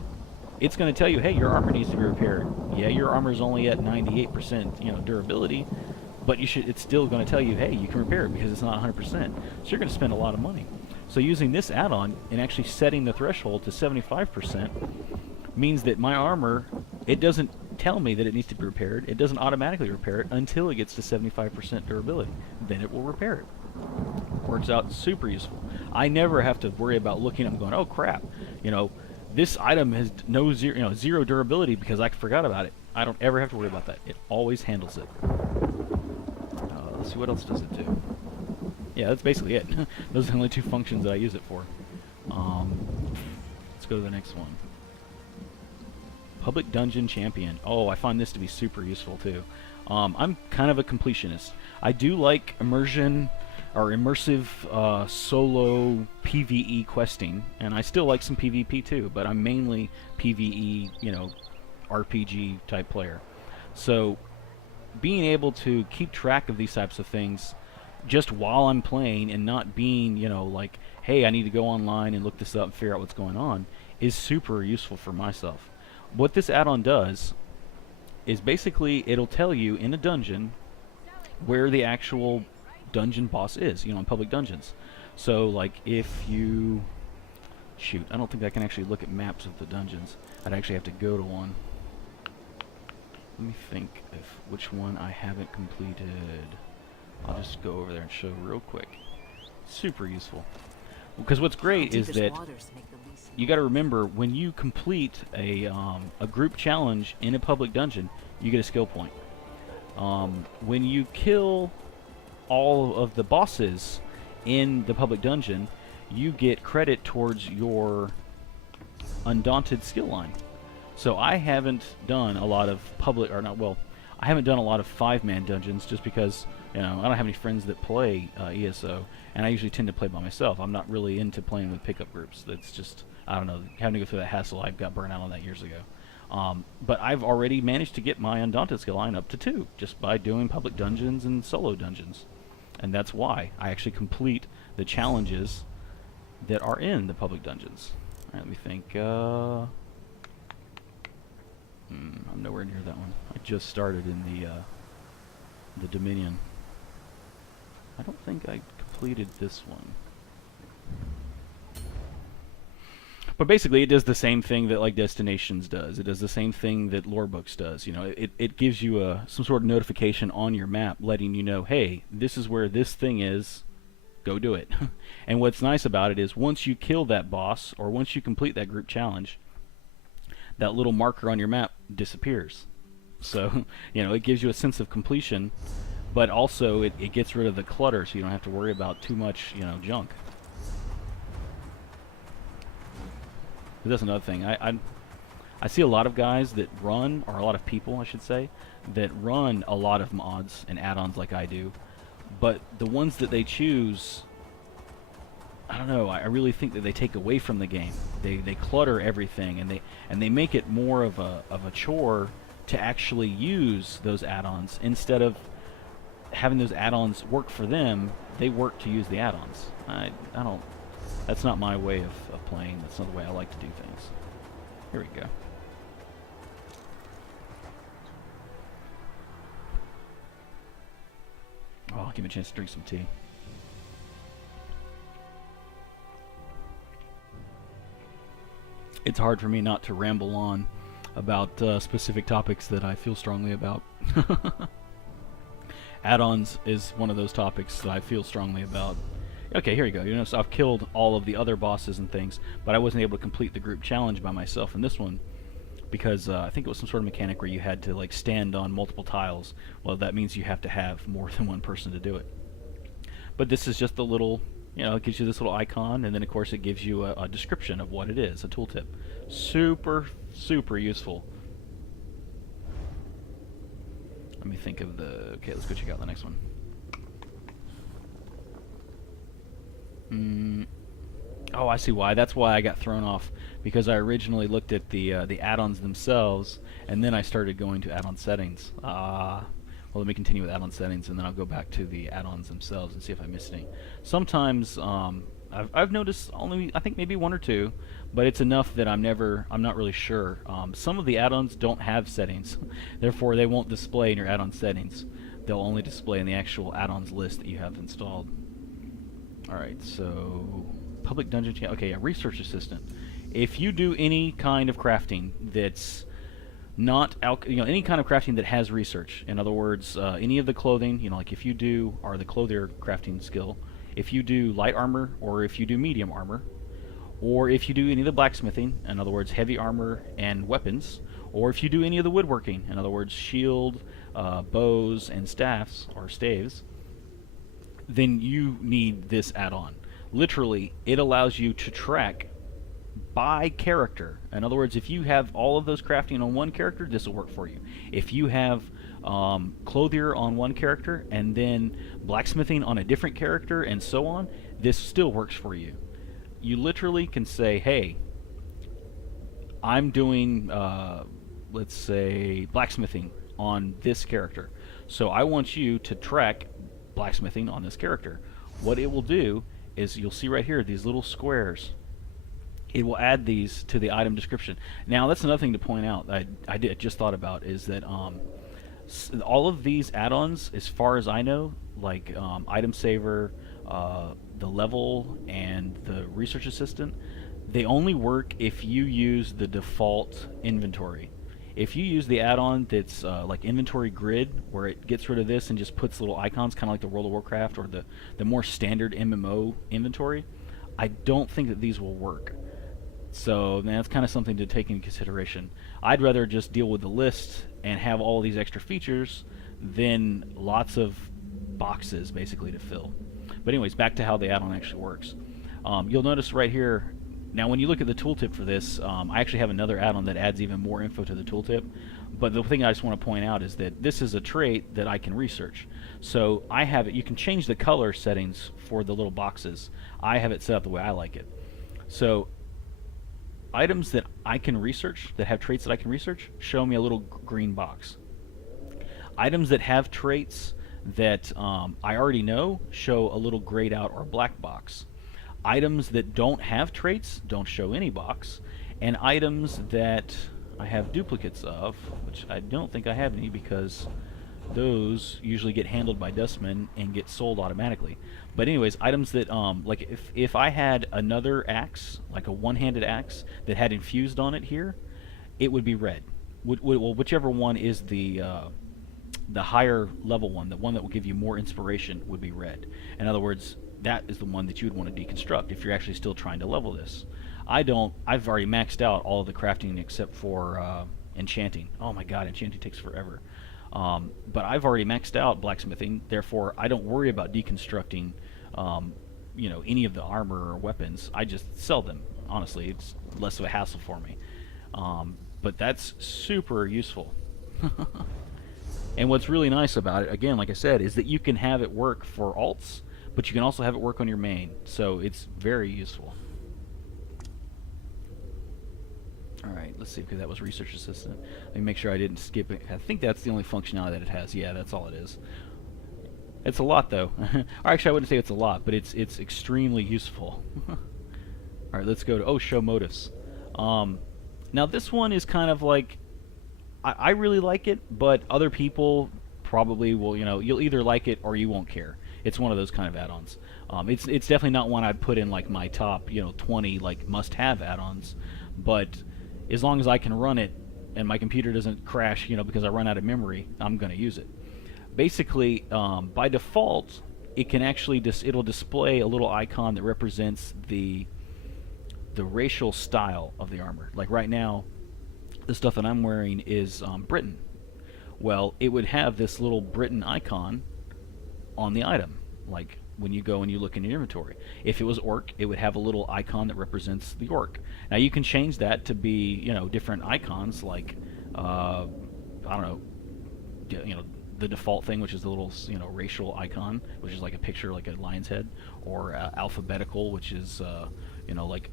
it's going to tell you, hey, your armor needs to be repaired. Yeah, your armor is only at 98% durability, but it's still going to tell you, hey, you can repair it because it's not 100%. So you're going to spend a lot of money. So using this add-on and actually setting the threshold to 75% means that my armor, it doesn't tell me that it needs to be repaired. It doesn't automatically repair it until it gets to 75% durability. Then it will repair it. Works out super useful. I never have to worry about looking up and going, oh crap, this item has zero durability because I forgot about it. I don't ever have to worry about that. It always handles it. Let's see, what else does it do? Yeah, that's basically it. Those are the only two functions that I use it for. Let's go to the next one. Public Dungeon Champion. Oh, I find this to be super useful too. I'm kind of a completionist. I do like immersive solo PvE questing, and I still like some PvP too, but I'm mainly PvE, RPG type player. So being able to keep track of these types of things just while I'm playing and not being, like, hey, I need to go online and look this up and figure out what's going on is super useful for myself. What this add-on does is basically it'll tell you in a dungeon where the actual dungeon boss is, in public dungeons. So, like, if you... Shoot, I don't think I can actually look at maps of the dungeons. I'd actually have to go to one. Let me think which one I haven't completed. I'll just go over there and show real quick. Super useful. Because what's great is that you got to remember, when you complete a group challenge in a public dungeon, you get a skill point. when you kill all of the bosses in the public dungeon, you get credit towards your Undaunted skill line. So I haven't done a lot of public, or not, well, I haven't done a lot of 5-man dungeons just because, you know, I don't have any friends that play ESO, and I usually tend to play by myself. I'm not really into playing with pickup groups. That's just, I don't know, having to go through that hassle. I got burnt out on that years ago. But I've already managed to get my Undaunted skill line up to 2 just by doing public dungeons and solo dungeons. And that's why I actually complete the challenges that are in the public dungeons. Alright, let me think. I'm nowhere near that one. I just started in the Dominion. I don't think I completed this one. But basically, it does the same thing that like Destinations does. It does the same thing that Lorebooks does. You know, it gives you some sort of notification on your map, letting you know, hey, this is where this thing is. Go do it. And what's nice about it is once you kill that boss, or once you complete that group challenge, that little marker on your map disappears. So, you know, it gives you a sense of completion, but also it gets rid of the clutter, so you don't have to worry about too much, you know, junk. But that's another thing. I see a lot of guys that run, or a lot of people, I should say, that run a lot of mods and add-ons like I do, but the ones that they choose, I don't know, I really think that they take away from the game. They clutter everything, and they make it more of a chore to actually use those add-ons. Instead of having those add-ons work for them, they work to use the add-ons. I don't, that's not my way of playing. That's not the way I like to do things. Here we go. Oh, give me a chance to drink some tea. It's hard for me not to ramble on about specific topics that I feel strongly about. Add-ons is one of those topics that I feel strongly about. Okay, here you go. You know, so I've killed all of the other bosses and things, but I wasn't able to complete the group challenge by myself in this one because I think it was some sort of mechanic where you had to like stand on multiple tiles. Well, that means you have to have more than one person to do it. But this is just a little, you know, it gives you this little icon, and then of course it gives you a description of what it is, a tooltip. Super, super useful. Let me think of the... Okay, let's go check out the next one. Oh, I see why. That's why I got thrown off, because I originally looked at the add-ons themselves, and then I started going to add-on settings. Well, let me continue with add-on settings, and then I'll go back to the add-ons themselves and see if I missed any. Sometimes I've noticed only, I think maybe 1 or 2, but it's enough that I'm not really sure. Some of the add-ons don't have settings, therefore they won't display in your add-on settings. They'll only display in the actual add-ons list that you have installed. Alright, so public dungeon channel. Okay, yeah, research assistant. If you do any kind of crafting that's not any kind of crafting that has research, in other words, any of the clothing, you know, like if you do, or the clothier crafting skill, if you do light armor, or if you do medium armor, or if you do any of the blacksmithing, in other words, heavy armor and weapons, or if you do any of the woodworking, in other words, shield, bows, and staffs, or staves, then you need this add-on. Literally, it allows you to track by character. In other words, if you have all of those crafting on one character, this will work for you. If you have clothier on one character and then blacksmithing on a different character and so on, this still works for you. You literally can say, hey, I'm doing, let's say, blacksmithing on this character. So I want you to track blacksmithing on this character. What it will do is, you'll see right here, these little squares. It will add these to the item description. Now, that's another thing to point out I just thought about, is that all of these add-ons, as far as I know, like Item Saver, the Level, and the Research Assistant, they only work if you use the default inventory. If you use the add-on that's like Inventory Grid, where it gets rid of this and just puts little icons, kind of like the World of Warcraft or the more standard MMO inventory, I don't think that these will work. So that's kind of something to take into consideration. I'd rather just deal with the list and have all these extra features then lots of boxes basically to fill. But anyways, back to how the add-on actually works. You'll notice right here, now when you look at the tooltip for this, I actually have another add-on that adds even more info to the tooltip. But the thing I just want to point out is that this is a trait that I can research. So I have it, you can change the color settings for the little boxes. I have it set up the way I like it. So items that I can research, that have traits that I can research, show me a little green box. Items that have traits that I already know show a little grayed out or black box. Items that don't have traits don't show any box. And items that I have duplicates of, which I don't think I have any because those usually get handled by Dustmen and get sold automatically. But anyways, items that, like if I had another axe, like a one-handed axe, that had infused on it here, it would be red. Well, whichever one is the higher level one, the one that will give you more inspiration, would be red. In other words, that is the one that you would want to deconstruct if you're actually still trying to level this. I've already maxed out all of the crafting except for enchanting. Oh my god, enchanting takes forever. But I've already maxed out blacksmithing, therefore I don't worry about deconstructing any of the armor or weapons. I just sell them. Honestly, it's less of a hassle for me. But that's super useful. And what's really nice about it, again, like I said, is that you can have it work for alts, but you can also have it work on your main. So it's very useful. Alright, let's see, because that was Research Assistant. Let me make sure I didn't skip it. I think that's the only functionality that it has. Yeah, that's all it is. It's a lot, though. Or actually, I wouldn't say it's a lot, but it's extremely useful. Alright, let's go to, show Modus. Now, this one is kind of like, I really like it, but other people probably will, you'll either like it or you won't care. It's one of those kind of add-ons. It's definitely not one I'd put in like my top, 20 like must-have add-ons, but as long as I can run it and my computer doesn't crash, because I run out of memory, I'm going to use it. Basically, by default, it can actually it'll display a little icon that represents the racial style of the armor. Like right now, the stuff that I'm wearing is Britain. Well, it would have this little Britain icon on the item, like when you go and you look in your inventory. If it was Orc, it would have a little icon that represents the Orc. Now you can change that to be, different icons, like I don't know, the default thing, which is the little, racial icon, which is like a picture, like a lion's head, or alphabetical, which is, like,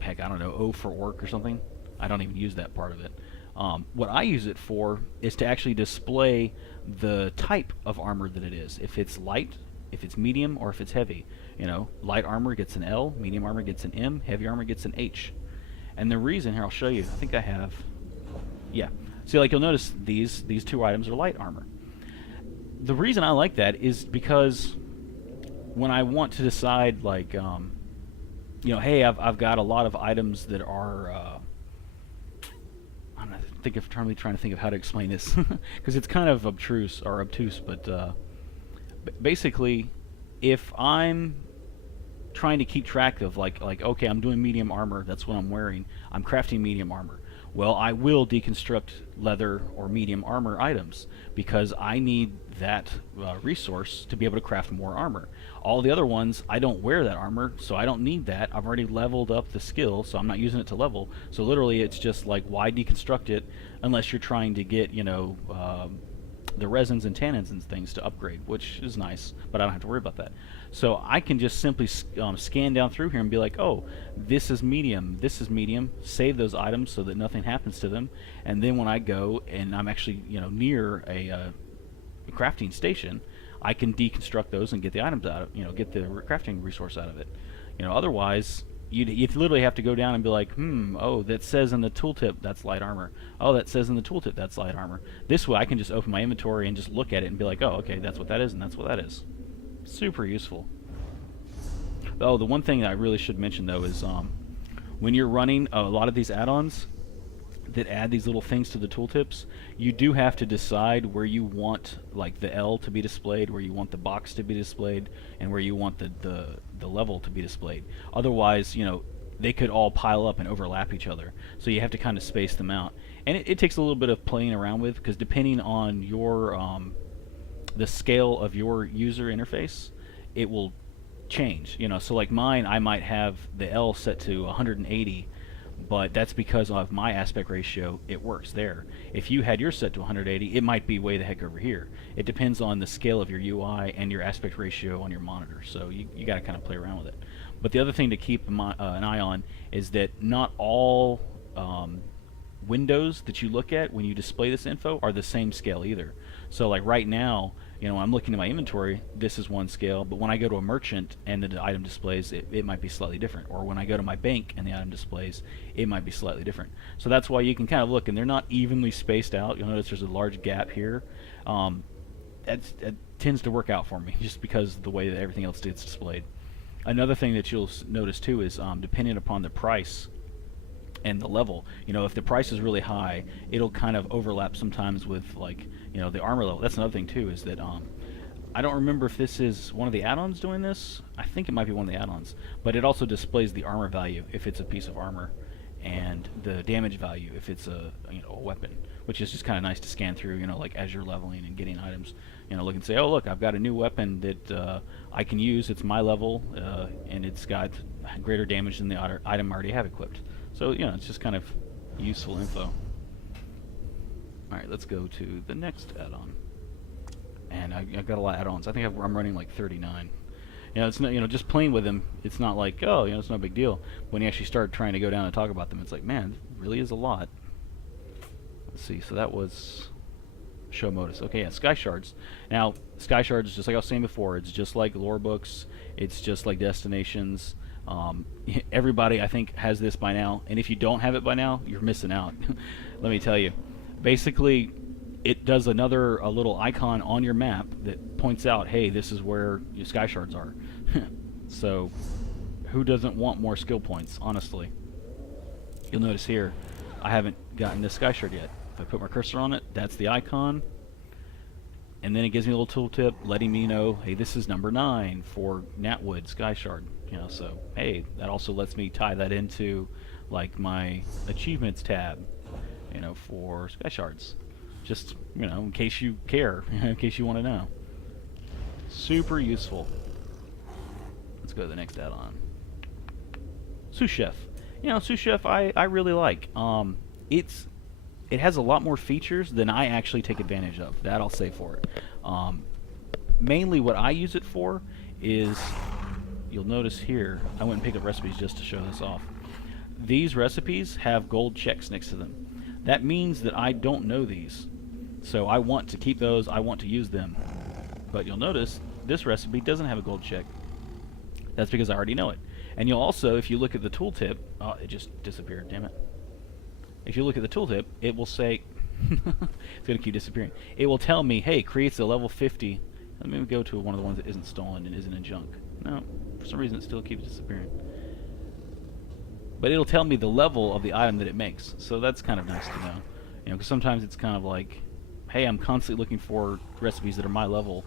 heck, I don't know, O for Orc or something. I don't even use that part of it. What I use it for is to actually display the type of armor that it is. If it's light, if it's medium, or if it's heavy. Light armor gets an L, medium armor gets an M, heavy armor gets an H. And the reason, here I'll show you, I think I have, yeah. See, like you'll notice these two items are light armor. The reason I like that is because when I want to decide, like, hey, I've got a lot of items that are, I'm trying to think of how to explain this, because it's kind of obtuse, but basically, if I'm trying to keep track of like okay, I'm doing medium armor, that's what I'm wearing, I'm crafting medium armor. Well, I will deconstruct leather or medium armor items because I need that resource to be able to craft more armor. All the other ones, I don't wear that armor, so I don't need that. I've already leveled up the skill, so I'm not using it to level. So literally, it's just like, why deconstruct it unless you're trying to get, the resins and tannins and things to upgrade, which is nice, but I don't have to worry about that. So I can just simply scan down through here and be like, oh, this is medium, save those items so that nothing happens to them, and then when I go and I'm actually, near a crafting station, I can deconstruct those and get the items out of, get the crafting resource out of it. Otherwise, you literally have to go down and be like, oh, that says in the tooltip that's light armor. Oh, that says in the tooltip that's light armor. This way I can just open my inventory and just look at it and be like, oh, okay, that's what that is and that's what that is. Super useful. Oh, the one thing that I really should mention, though, is when you're running a lot of these add-ons that add these little things to the tooltips, you do have to decide where you want, like, the L to be displayed, where you want the box to be displayed, and where you want the level to be displayed. Otherwise, they could all pile up and overlap each other. So you have to kind of space them out. And it takes a little bit of playing around with, because depending on your the scale of your user interface, it will change. So like mine, I might have the L set to 180, but that's because of my aspect ratio. It works there. If you had yours set to 180, it might be way the heck over here. It depends on the scale of your UI and your aspect ratio on your monitor. So you got to kind of play around with it. But the other thing to keep an eye on is that not all windows that you look at when you display this info are the same scale either. So like right now, I'm looking at my inventory, this is one scale, but when I go to a merchant and the item displays, it might be slightly different. Or when I go to my bank and the item displays, it might be slightly different. So that's why you can kind of look, and they're not evenly spaced out. You'll notice there's a large gap here. That tends to work out for me, just because of the way that everything else gets displayed. Another thing that you'll notice too is depending upon the price and the level, if the price is really high, it'll kind of overlap sometimes with like the armor level. That's another thing too, is that I don't remember if this is one of the add-ons doing this. I think it might be one of the add-ons, but it also displays the armor value if it's a piece of armor, and the damage value if it's a weapon, which is just kind of nice to scan through, like as you're leveling and getting items, look and say, oh look, I've got a new weapon that I can use, it's my level, and it's got greater damage than the item I already have equipped. So, it's just kind of useful info. Alright, let's go to the next add-on. And I've got a lot of add-ons. I think I'm running like 39. It's not, just playing with them, it's not like, oh, it's no big deal. When you actually start trying to go down and talk about them, it's like, man, it really is a lot. Let's see, so that was show Modus. Okay, yeah, Sky Shards. Now, Sky Shards, just like I was saying before, it's just like Lorebooks, it's just like Destinations. Everybody, I think, has this by now, and if you don't have it by now, you're missing out. Let me tell you. Basically, it does a little icon on your map that points out, hey, this is where your Sky Shards are. So, who doesn't want more skill points, honestly? You'll notice here, I haven't gotten this Sky Shard yet. If I put my cursor on it, that's the icon, and then it gives me a little tooltip letting me know, hey, this is number 9 for Natwood Sky Shard. So hey, that also lets me tie that into like my achievements tab, for Sky Shards. Just, in case you care, in case you want to know. Super useful. Let's go to the next add-on. Sous Chef. Sous Chef I really like. It has a lot more features than I actually take advantage of. That I'll say for it. Mainly what I use it for is, you'll notice here, I went and picked up recipes just to show this off. These recipes have gold checks next to them. That means that I don't know these. So I want to keep those, I want to use them. But you'll notice this recipe doesn't have a gold check. That's because I already know it. And you'll also, if you look at the tooltip, oh, it just disappeared, damn it. If you look at the tooltip, it will say, it's going to keep disappearing. It will tell me, hey, creates a level 50. Let me go to one of the ones that isn't stolen and isn't in junk. No, for some reason it still keeps disappearing. But it'll tell me the level of the item that it makes. So that's kind of nice to know. Because sometimes it's kind of like, hey, I'm constantly looking for recipes that are my level.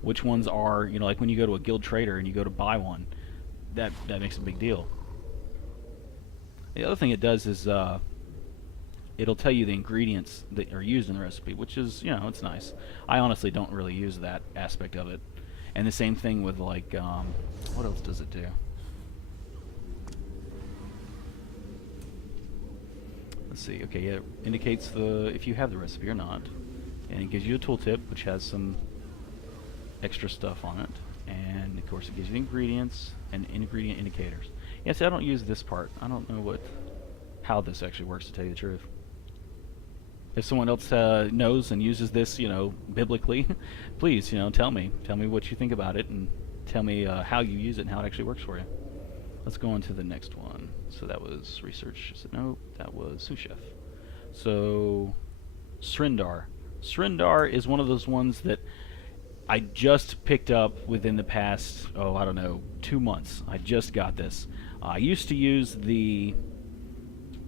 Which ones are, like when you go to a guild trader and you go to buy one, that makes a big deal. The other thing it does is it'll tell you the ingredients that are used in the recipe, which is, it's nice. I honestly don't really use that aspect of it. And the same thing with like, what else does it do? Let's see. Okay, yeah, it indicates if you have the recipe or not, and it gives you a tooltip which has some extra stuff on it, and of course it gives you the ingredients and ingredient indicators. Yes, I don't use this part. I don't know how this actually works, to tell you the truth. If someone else knows and uses this, biblically, please, tell me what you think about it, and tell me how you use it and how it actually works for you. Let's go on to the next one. So that was research. No, that was sous chef. So Srindar. Srindar is one of those ones that I just picked up within the past, I don't know, 2 months. I just got this. I used to use the,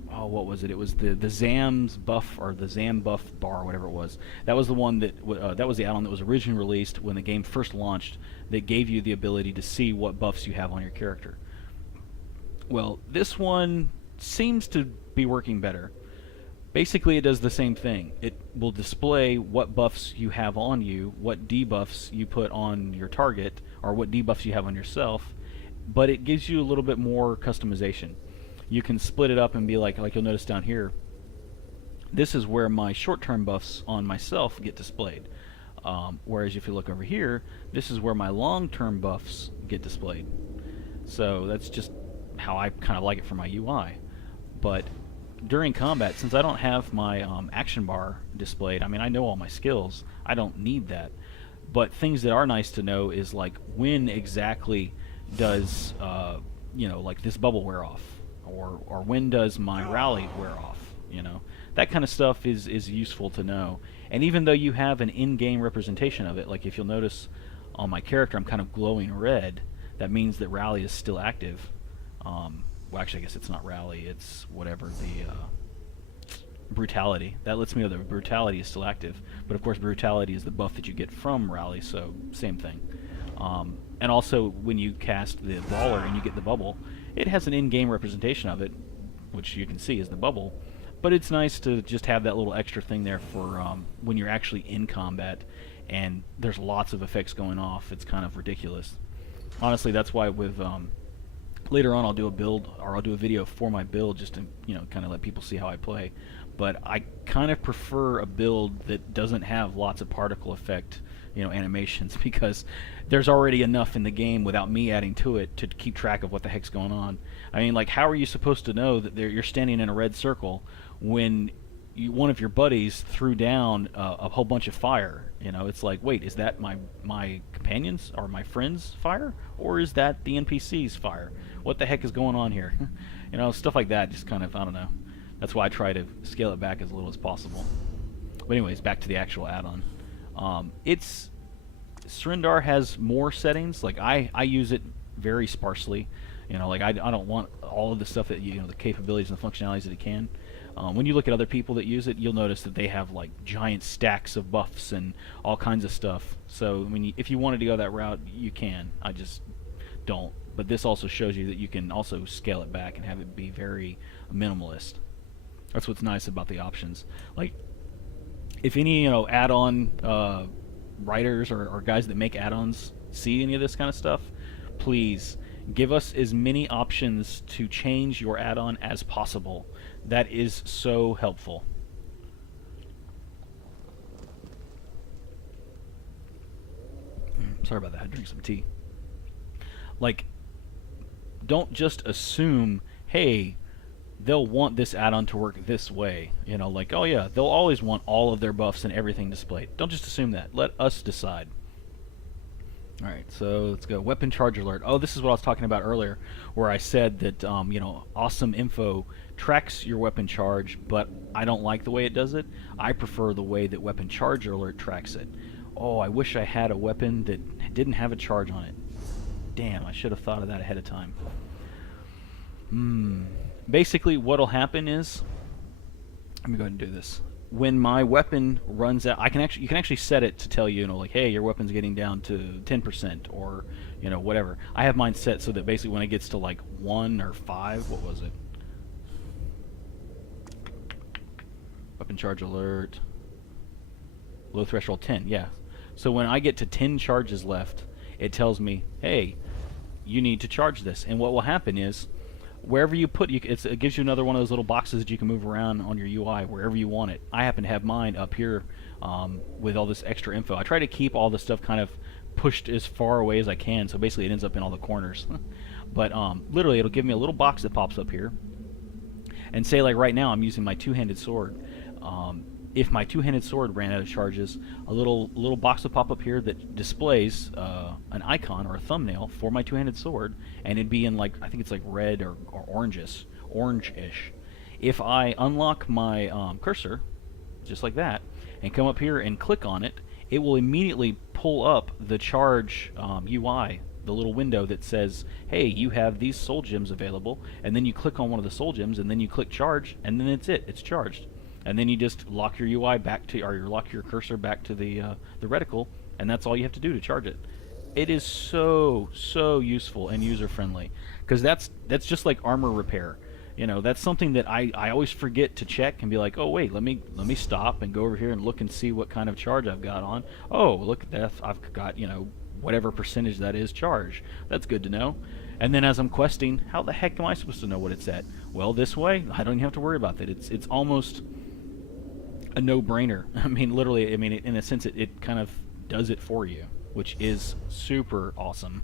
what was it? It was the Zam's buff, or the Zam buff bar, whatever it was. That was the one that was the add-on that was originally released when the game first launched, that gave you the ability to see what buffs you have on your character. Well, this one seems to be working better. Basically, it does the same thing. It will display what buffs you have on you, what debuffs you put on your target, or what debuffs you have on yourself, but it gives you a little bit more customization. You can split it up and be like you'll notice down here, this is where my short-term buffs on myself get displayed. Whereas if you look over here, this is where my long-term buffs get displayed. So that's just how I kind of like it for my UI. But during combat, since I don't have my action bar displayed, I mean, I know all my skills. I don't need that. But things that are nice to know is like when exactly does like this bubble wear off, or when does my rally wear off. That kind of stuff is useful to know. And even though you have an in-game representation of it, like if you'll notice on my character, I'm kind of glowing red. That means that rally is still active. Well, actually, I guess it's not rally. It's whatever the brutality. That lets me know that brutality is still active. But of course, brutality is the buff that you get from rally, so same thing. And also, when you cast the baller and you get the bubble, it has an in-game representation of it, which you can see is the bubble. But it's nice to just have that little extra thing there for when you're actually in combat and there's lots of effects going off. It's kind of ridiculous. Honestly, that's why with later on I'll do a build, or I'll do a video for my build just to kind of let people see how I play. But I kind of prefer a build that doesn't have lots of particle effect animations, because there's already enough in the game without me adding to it to keep track of what the heck's going on. I mean, like, how are you supposed to know that you're standing in a red circle when one of your buddies threw down a whole bunch of fire? It's like, wait, is that my companions or my friends' fire, or is that the NPC's fire? What the heck is going on here? Stuff like that. Just kind of, I don't know. That's why I try to scale it back as little as possible. But anyways, back to the actual add-on. Srindar has more settings. Like I use it very sparsely. Like I don't want all of the stuff that the capabilities and the functionalities that it can. When you look at other people that use it, you'll notice that they have like giant stacks of buffs and all kinds of stuff. So if you wanted to go that route, you can. I just don't. But this also shows you that you can also scale it back and have it be very minimalist. That's what's nice about the options. Like, if any add-on writers or guys that make add-ons see any of this kind of stuff, please give us as many options to change your add-on as possible. That is so helpful. Sorry about that. I had to drink some tea. Like, don't just assume, hey, they'll want this add-on to work this way. Like, oh yeah, they'll always want all of their buffs and everything displayed. Don't just assume that. Let us decide. Alright, so let's go. Weapon charge alert. Oh, this is what I was talking about earlier, where I said that, awesome info tracks your weapon charge, but I don't like the way it does it. I prefer the way that weapon charge alert tracks it. Oh, I wish I had a weapon that didn't have a charge on it. Damn, I should have thought of that ahead of time. Basically, what'll happen is, let me go ahead and do this. When my weapon runs out, you can actually set it to tell you, like, hey, your weapon's getting down to 10%, or whatever. I have mine set so that basically when it gets to like 1 or 5, what was it? Weapon charge alert. Low threshold 10, yeah. So when I get to 10 charges left, it tells me, hey, you need to charge this. And what will happen is, wherever you put it gives you another one of those little boxes that you can move around on your UI wherever you want it. I happen to have mine up here with all this extra info. I try to keep all the stuff kind of pushed as far away as I can, so basically it ends up in all the corners. But literally, it'll give me a little box that pops up here, and say, like, right now I'm using my two-handed sword. If my two-handed sword ran out of charges, a little box will pop up here that displays an icon or a thumbnail for my two-handed sword, and it'd be in, like, I think it's like red or orange-ish. If I unlock my cursor, just like that, and come up here and click on it, it will immediately pull up the charge UI, the little window that says, hey, you have these soul gems available, and then you click on one of the soul gems, and then you click charge, and then it's charged. And then you just lock your UI back to, or you lock your cursor back to the reticle, and that's all you have to do to charge it. It is so useful and user friendly, because that's just like armor repair. You know, that's something that I always forget to check and be like, oh wait, let me stop and go over here and look and see what kind of charge I've got on. Oh, look at that, I've got, you know, whatever percentage that is charge. That's good to know. And then as I'm questing, how the heck am I supposed to know what it's at? Well, this way, I don't even have to worry about that. It's almost a no-brainer. I mean, literally, I mean, in a sense, it kind of does it for you, which is super awesome.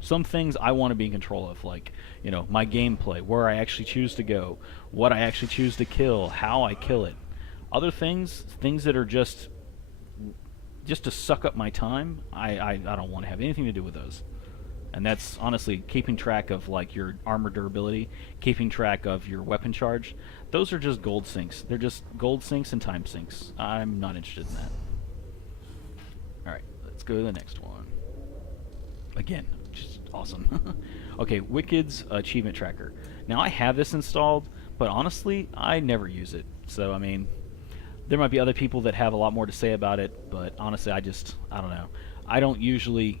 Some things I want to be in control of, like, you know, my gameplay, where I actually choose to go, what I actually choose to kill, how I kill it. Other things that are just to suck up my time, I don't want to have anything to do with those. And that's honestly keeping track of like your armor durability, keeping track of your weapon charge. Those are just gold sinks. They're just gold sinks and time sinks. I'm not interested in that. Alright, let's go to the next one. Again, just awesome. Okay, Wicked's achievement tracker. Now I have this installed, but honestly, I never use it. So, I mean, there might be other people that have a lot more to say about it, but honestly, I don't know. I don't usually...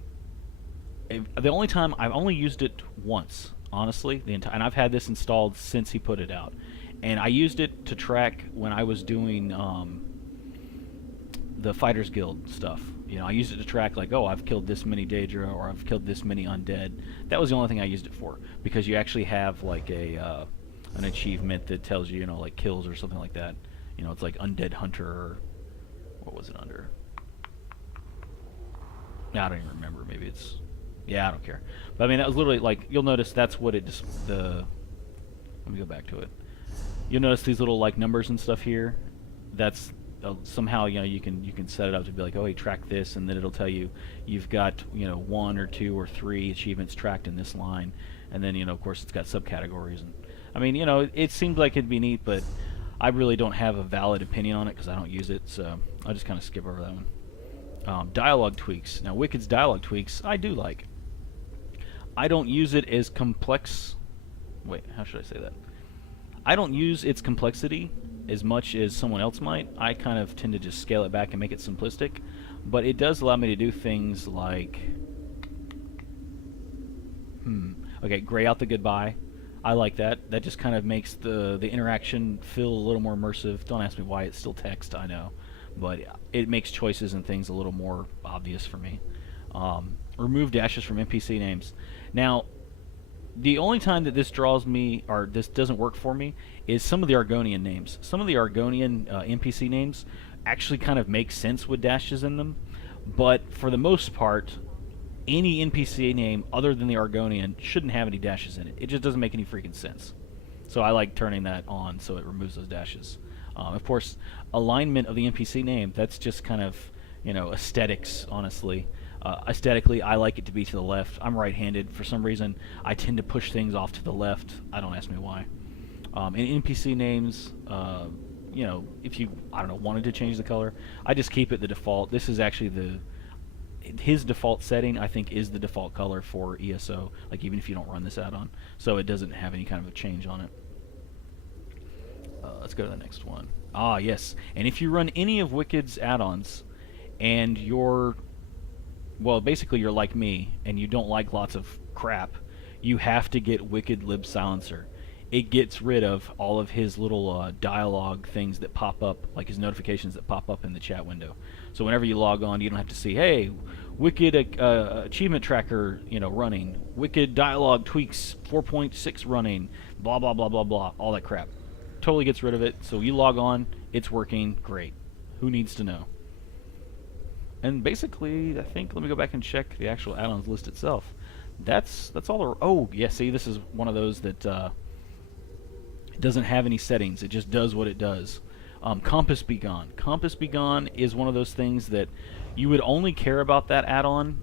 The only time I've only used it once, honestly, and I've had this installed since he put it out. And I used it to track when I was doing the Fighters Guild stuff. You know, I used it to track like, oh, I've killed this many Daedra, or I've killed this many undead. That was the only thing I used it for, because you actually have like a an achievement that tells you, you know, like kills or something like that. You know, it's like Undead Hunter, or what was it under? I don't even remember. Maybe it's... Yeah, I don't care. But I mean, that was literally like, you'll notice that's what it just, let me go back to it. You'll notice these little like numbers and stuff here. That's somehow, you know, you can set it up to be like, oh, hey, track this, and then it'll tell you you've got, you know, 1 or 2 or 3 achievements tracked in this line, and then, you know, of course, it's got subcategories. And I mean, you know, it seemed like it'd be neat, but I really don't have a valid opinion on it because I don't use it, so I'll just kind of skip over that one. Dialogue tweaks. Now, Wicked's dialogue tweaks I do like. I don't use it as complex... Wait, how should I say that? I don't use its complexity as much as someone else might. I kind of tend to just scale it back and make it simplistic. But it does allow me to do things like... Okay, gray out the goodbye. I like that. That just kind of makes the interaction feel a little more immersive. Don't ask me why, it's still text, I know. But it makes choices and things a little more obvious for me. Remove dashes from NPC names. Now, the only time that this draws me, or this doesn't work for me, is some of the Argonian names. Some of the Argonian NPC names actually kind of make sense with dashes in them, but for the most part, any NPC name other than the Argonian shouldn't have any dashes in it. It just doesn't make any freaking sense. So I like turning that on so it removes those dashes. Of course, alignment of the NPC name, that's just kind of, you know, aesthetics, honestly. Aesthetically, I like it to be to the left. I'm right-handed. For some reason, I tend to push things off to the left. I don't ask me why. And NPC names, you know, if you, I don't know, wanted to change the color, I just keep it the default. This is actually his default setting, I think, is the default color for ESO, like even if you don't run this add-on. So it doesn't have any kind of a change on it. Let's go to the next one. Ah, yes. And if you run any of Wicked's add-ons, and you're... well, basically you're like me, and you don't like lots of crap, you have to get Wicked Lib Silencer. It gets rid of all of his little dialogue things that pop up, like his notifications that pop up in the chat window. So whenever you log on, you don't have to see, hey, Wicked achievement tracker, you know, running, Wicked dialogue tweaks 4.6 running, blah, blah, blah, blah, blah, all that crap. Totally gets rid of it. So you log on, it's working, great. Who needs to know? And basically, I think, let me go back and check the actual add-ons list itself. That's all. Oh, yeah, see, this is one of those that doesn't have any settings. It just does what it does. Compass Be Gone. Compass Be Gone is one of those things that you would only care about that add-on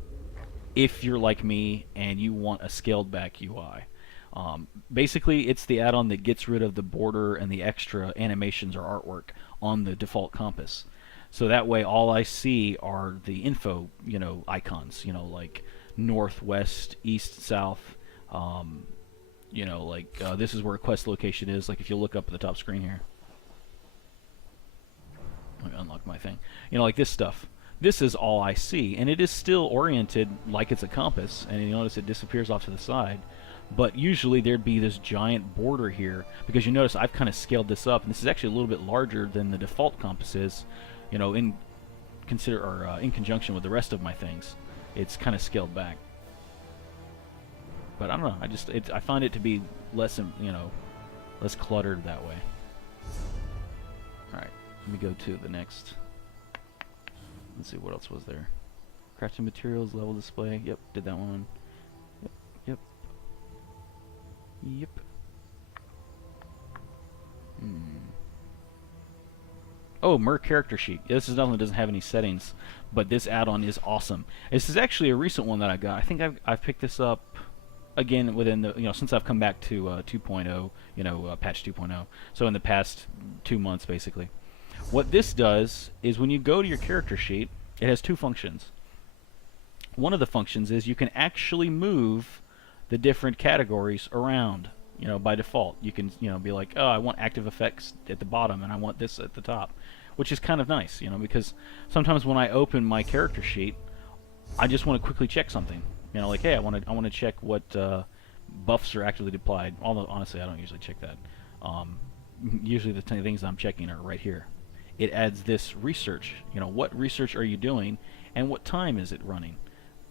if you're like me and you want a scaled-back UI. Basically, it's the add-on that gets rid of the border and the extra animations or artwork on the default compass. So that way, all I see are the info, you know, icons, you know, like north, west, east, south. You know, like this is where a quest location is. Like if you look up at the top screen here, let me unlock my thing. You know, like this stuff. this is all I see, and it is still oriented like it's a compass, and you notice it disappears off to the side. But usually there'd be this giant border here, because you notice I've kind of scaled this up, and this is actually a little bit larger than the default compass is, you know, in conjunction with the rest of my things. It's kind of scaled back. But I don't know, I find it to be less, you know, less cluttered that way. Alright, let me go to the next. Let's see, what else was there? Crafting materials, level display. Yep, did that one. Yep. Yep. Oh, Mer character sheet. This is nothing that doesn't have any settings, but this add-on is awesome. This is actually a recent one that I got. I think I've picked this up again within the, you know, since I've come back to 2.0, you know, patch 2.0. So in the past 2 months, basically. What this does is when you go to your character sheet, it has two functions. One of the functions is you can actually move the different categories around. You know, by default, you can, you know, be like, oh, I want active effects at the bottom and I want this at the top, which is kind of nice, you know, because sometimes when I open my character sheet, I just want to quickly check something. You know, like, hey, I want to check what buffs are actively applied. Although honestly, I don't usually check that. Usually the things I'm checking are right here. It adds this research. You know, what research are you doing, and what time is it running?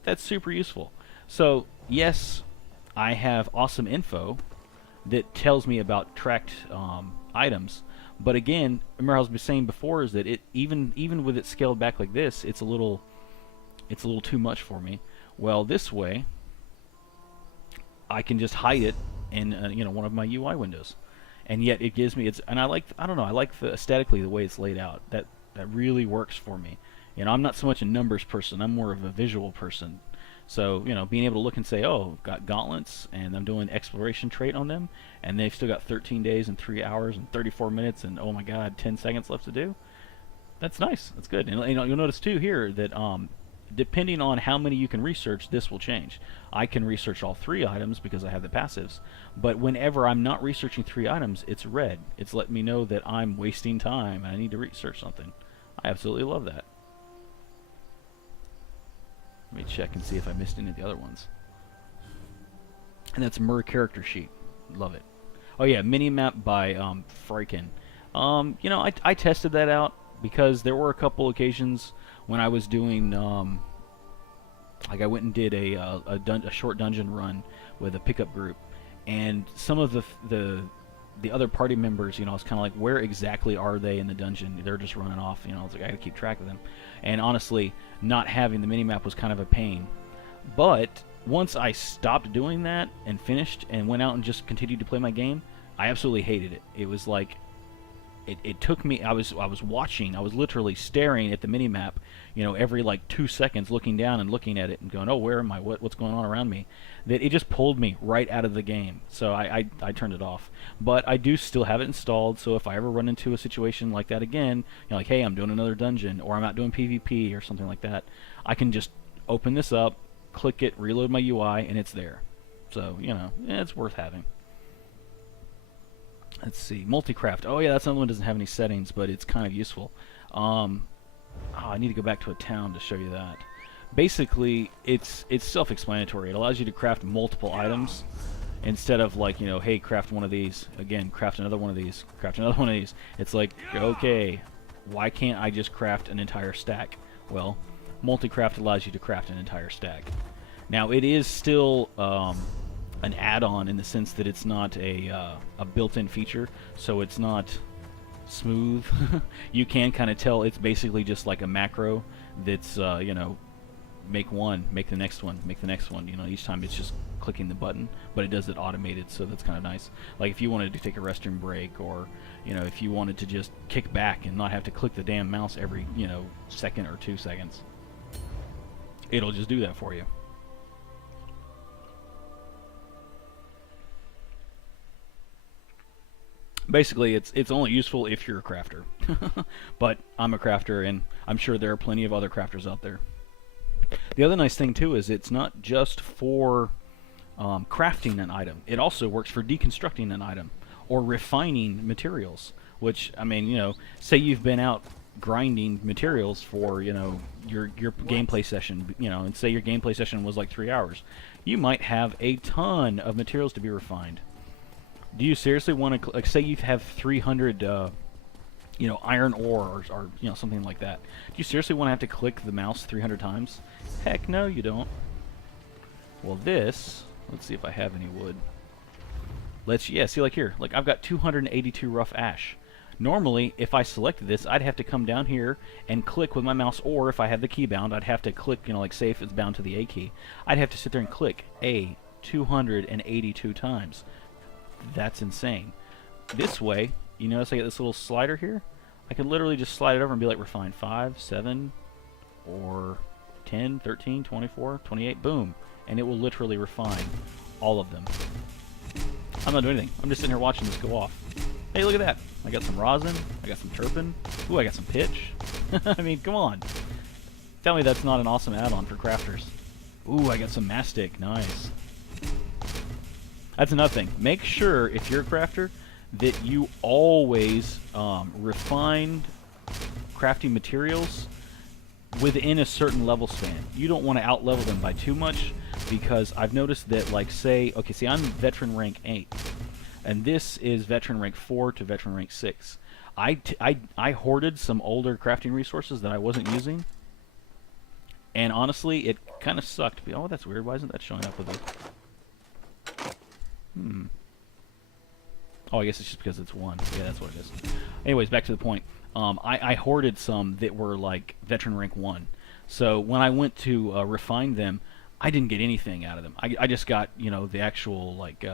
That's super useful. So yes, I have awesome info that tells me about tracked items, but again, remember I was saying before is that it even with it scaled back like this, it's a little too much for me. Well, this way, I can just hide it in you know, one of my UI windows, and yet it gives me and I don't know, I like aesthetically the way it's laid out. That really works for me. You know, I'm not so much a numbers person. I'm more of a visual person. So, you know, being able to look and say, oh, got gauntlets, and I'm doing exploration trait on them, and they've still got 13 days and 3 hours and 34 minutes and, oh my god, 10 seconds left to do. That's nice. That's good. And you'll notice, too, here that depending on how many you can research, this will change. I can research all 3 items because I have the passives, but whenever I'm not researching 3 items, it's red. It's letting me know that I'm wasting time and I need to research something. I absolutely love that. Let me check and see if I missed any of the other ones. And that's Mer character sheet. Love it. Oh yeah, minimap by Friken. You know, I tested that out because there were a couple occasions when I was doing like I went and did a short dungeon run with a pickup group, and some of the other party members, you know, I was kind of like, where exactly are they in the dungeon? They're just running off, you know. I was like, I gotta keep track of them. And honestly, not having the minimap was kind of a pain. But once I stopped doing that and finished and went out and just continued to play my game, I absolutely hated it. It was like, it took me, I was watching, I was literally staring at the minimap, you know, every like 2 seconds, looking down and looking at it and going, oh, where am I? What's going on around me? That it just pulled me right out of the game. So I turned it off. But I do still have it installed, so if I ever run into a situation like that again, you know, like, hey, I'm doing another dungeon, or I'm out doing PvP or something like that, I can just open this up, click it, reload my UI, and it's there. So, you know, it's worth having. Let's see, multi-craft. Oh yeah, that's another one that doesn't have any settings, but it's kind of useful. Oh, I need to go back to a town to show you that. Basically, it's self-explanatory. It allows you to craft multiple items instead of like, you know, hey, craft one of these, again, craft another one of these, craft another one of these. It's like, okay, why can't I just craft an entire stack? Well, multi-craft allows you to craft an entire stack. Now, it is still an add-on in the sense that it's not a built-in feature, so it's not smooth. You can kind of tell it's basically just like a macro that's, you know, make one, make the next one, make the next one. You know, each time it's just clicking the button, but it does it automated, so that's kind of nice. Like if you wanted to take a restroom break, or, you know, if you wanted to just kick back and not have to click the damn mouse every, you know, second or 2 seconds, it'll just do that for you. Basically, it's only useful if you're a crafter. But I'm a crafter, and I'm sure there are plenty of other crafters out there. The other nice thing, too, is it's not just for crafting an item. It also works for deconstructing an item or refining materials. Which, I mean, you know, say you've been out grinding materials for, you know, your gameplay session, you know, and say your gameplay session was like 3 hours. You might have a ton of materials to be refined. Do you seriously want to, like, say you have 300, you know, iron ore or, you know, something like that. Do you seriously want to have to click the mouse 300 times? Heck no, you don't. Well, this, let's see if I have any wood. Yeah, see, like here, like I've got 282 rough ash. Normally, if I selected this, I'd have to come down here and click with my mouse, or if I had the key bound, I'd have to click, you know, like say if it's bound to the A key, I'd have to sit there and click A 282 times. That's insane. This way, you notice I get this little slider here? I can literally just slide it over and be like refine 5, 7, or 10, 13, 24, 28, boom. And it will literally refine all of them. I'm not doing anything. I'm just sitting here watching this go off. Hey, look at that. I got some rosin. I got some turpin. Ooh, I got some pitch. I mean, come on. Tell me that's not an awesome add-on for crafters. Ooh, I got some mastic. Nice. That's another thing. Make sure, if you're a crafter, that you always refine crafting materials within a certain level span. You don't want to out-level them by too much, because I've noticed that, like, say, okay, see, I'm veteran rank 8, and this is veteran rank 4 to veteran rank 6. I hoarded some older crafting resources that I wasn't using, and honestly, it kind of sucked. Oh, that's weird. Why isn't that showing up with it? Oh, I guess it's just because it's 1. Yeah, that's what it is. Anyways, back to the point. I hoarded some that were like veteran rank 1. So when I went to refine them, I didn't get anything out of them. I just got, you know, the actual, like,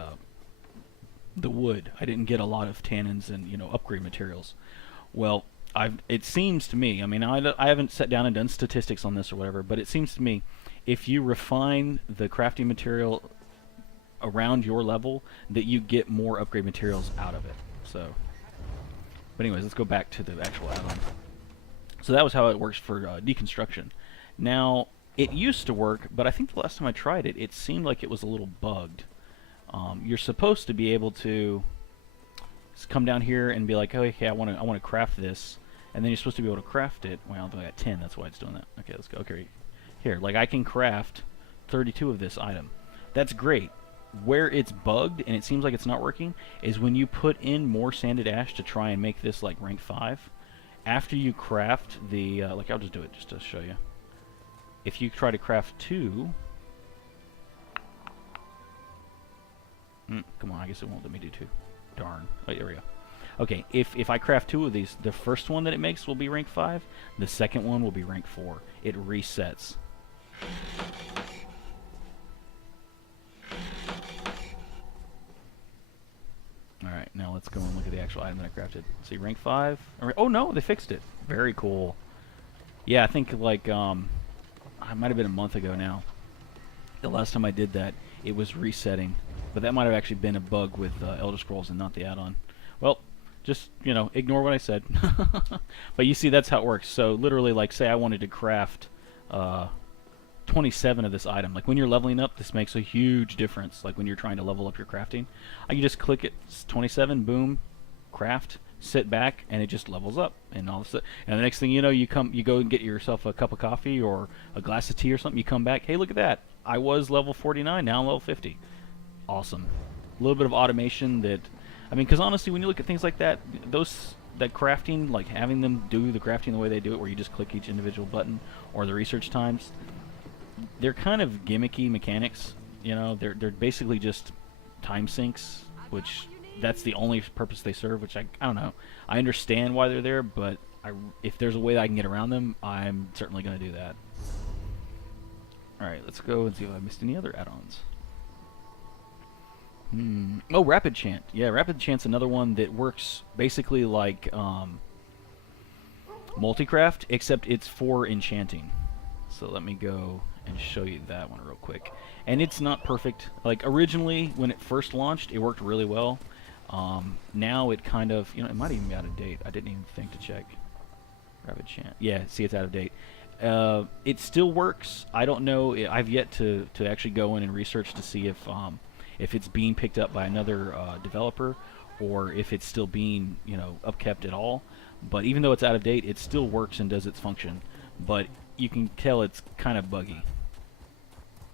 the wood. I didn't get a lot of tannins and, you know, upgrade materials. Well, it seems to me, I mean, I haven't sat down and done statistics on this or whatever, but it seems to me, if you refine the crafting material around your level, that you get more upgrade materials out of it. So, but anyways, let's go back to the actual add-on. So that was how it works for deconstruction. Now, it used to work, but I think the last time I tried it, it seemed like it was a little bugged. You're supposed to be able to come down here and be like, oh, okay, I want to craft this, and then you're supposed to be able to craft it. Well, I got 10, that's why it's doing that. Okay, let's go. Okay, here, like I can craft 32 of this item. That's great. Where it's bugged and it seems like it's not working is when you put in more sanded ash to try and make this like rank 5. After you craft the, like I'll just do it just to show you. If you try to craft 2, come on, I guess it won't let me do 2. Darn. Oh, there we go. Okay, if I craft 2 of these, the first one that it makes will be rank 5. The second one will be rank 4. It resets. Alright, now let's go and look at the actual item that I crafted. See, rank 5. Oh no, they fixed it. Very cool. Yeah, I think like, it might have been a month ago now. The last time I did that, it was resetting. But that might have actually been a bug with Elder Scrolls and not the add-on. Well, just, you know, ignore what I said. But you see, that's how it works. So literally, like, say I wanted to craft 27 of this item. Like, when you're leveling up, this makes a huge difference. Like, when you're trying to level up your crafting. I can just click it, 27, boom, craft, sit back, and it just levels up. And all of a sudden, and the next thing you know, you go and get yourself a cup of coffee or a glass of tea or something. You come back, hey, look at that. I was level 49, now I'm level 50. Awesome. A little bit of automation that, I mean, because honestly, when you look at things like that, that crafting, like having them do the crafting the way they do it, where you just click each individual button, or the research times, they're kind of gimmicky mechanics. You know, they're basically just time sinks, which that's the only purpose they serve. Which I don't know. I understand why they're there, but if there's a way that I can get around them, I'm certainly going to do that. All right, let's go and see if I missed any other add-ons. Oh, Rapid Chant. Yeah, Rapid Chant's another one that works basically like Multicraft, except it's for enchanting. So let me go and show you that one real quick. And it's not perfect. Like, originally, when it first launched, it worked really well. Now it kind of, you know, it might even be out of date. I didn't even think to check. Rapid Chant. Yeah, see, it's out of date. It still works. I don't know. I've yet to actually go in and research to see if it's being picked up by another developer, or if it's still being, upkept at all. But even though it's out of date, it still works and does its function. But you can tell it's kind of buggy.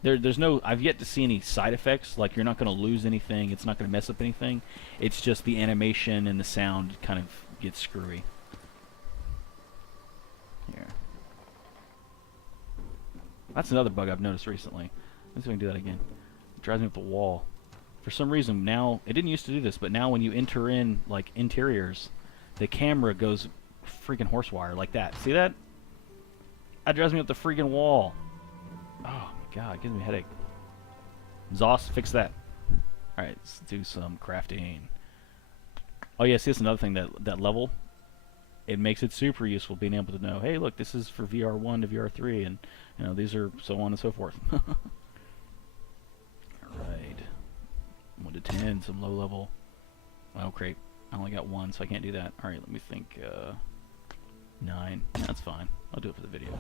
There's no, I've yet to see any side effects, like you're not going to lose anything, it's not going to mess up anything. It's just the animation and the sound kind of gets screwy. Here. That's another bug I've noticed recently. Let's see if I can do that again. It drives me up the wall. For some reason now, it didn't used to do this, but now when you enter in, like, interiors, the camera goes freaking horsewire like that. See that? That drives me up the freaking wall. Oh my god, it gives me a headache. Zos, fix that. Alright, let's do some crafting. Oh yeah, see, that's another thing, that level, it makes it super useful being able to know, hey look, this is for VR1 to VR3, and these are so on and so forth. Alright. 1 to 10, some low level. Oh crap, I only got 1, so I can't do that. Alright, let me think, 9, that's fine. I'll do it for the video.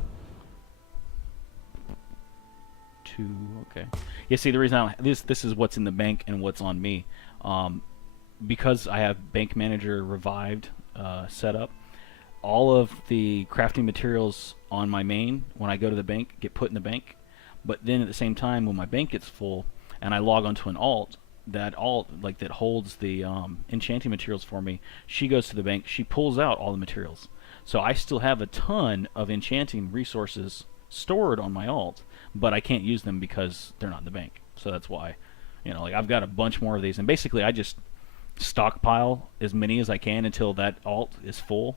2, okay. Yeah, see, the reason I don't, this is what's in the bank and what's on me. Because I have Bank Manager revived set up, all of the crafting materials on my main, when I go to the bank, get put in the bank. But then at the same time, when my bank gets full and I log onto an alt, that holds the enchanting materials for me, she goes to the bank, she pulls out all the materials. So I still have a ton of enchanting resources stored on my alt, but I can't use them because they're not in the bank. So that's why, I've got a bunch more of these, and basically I just stockpile as many as I can until that alt is full.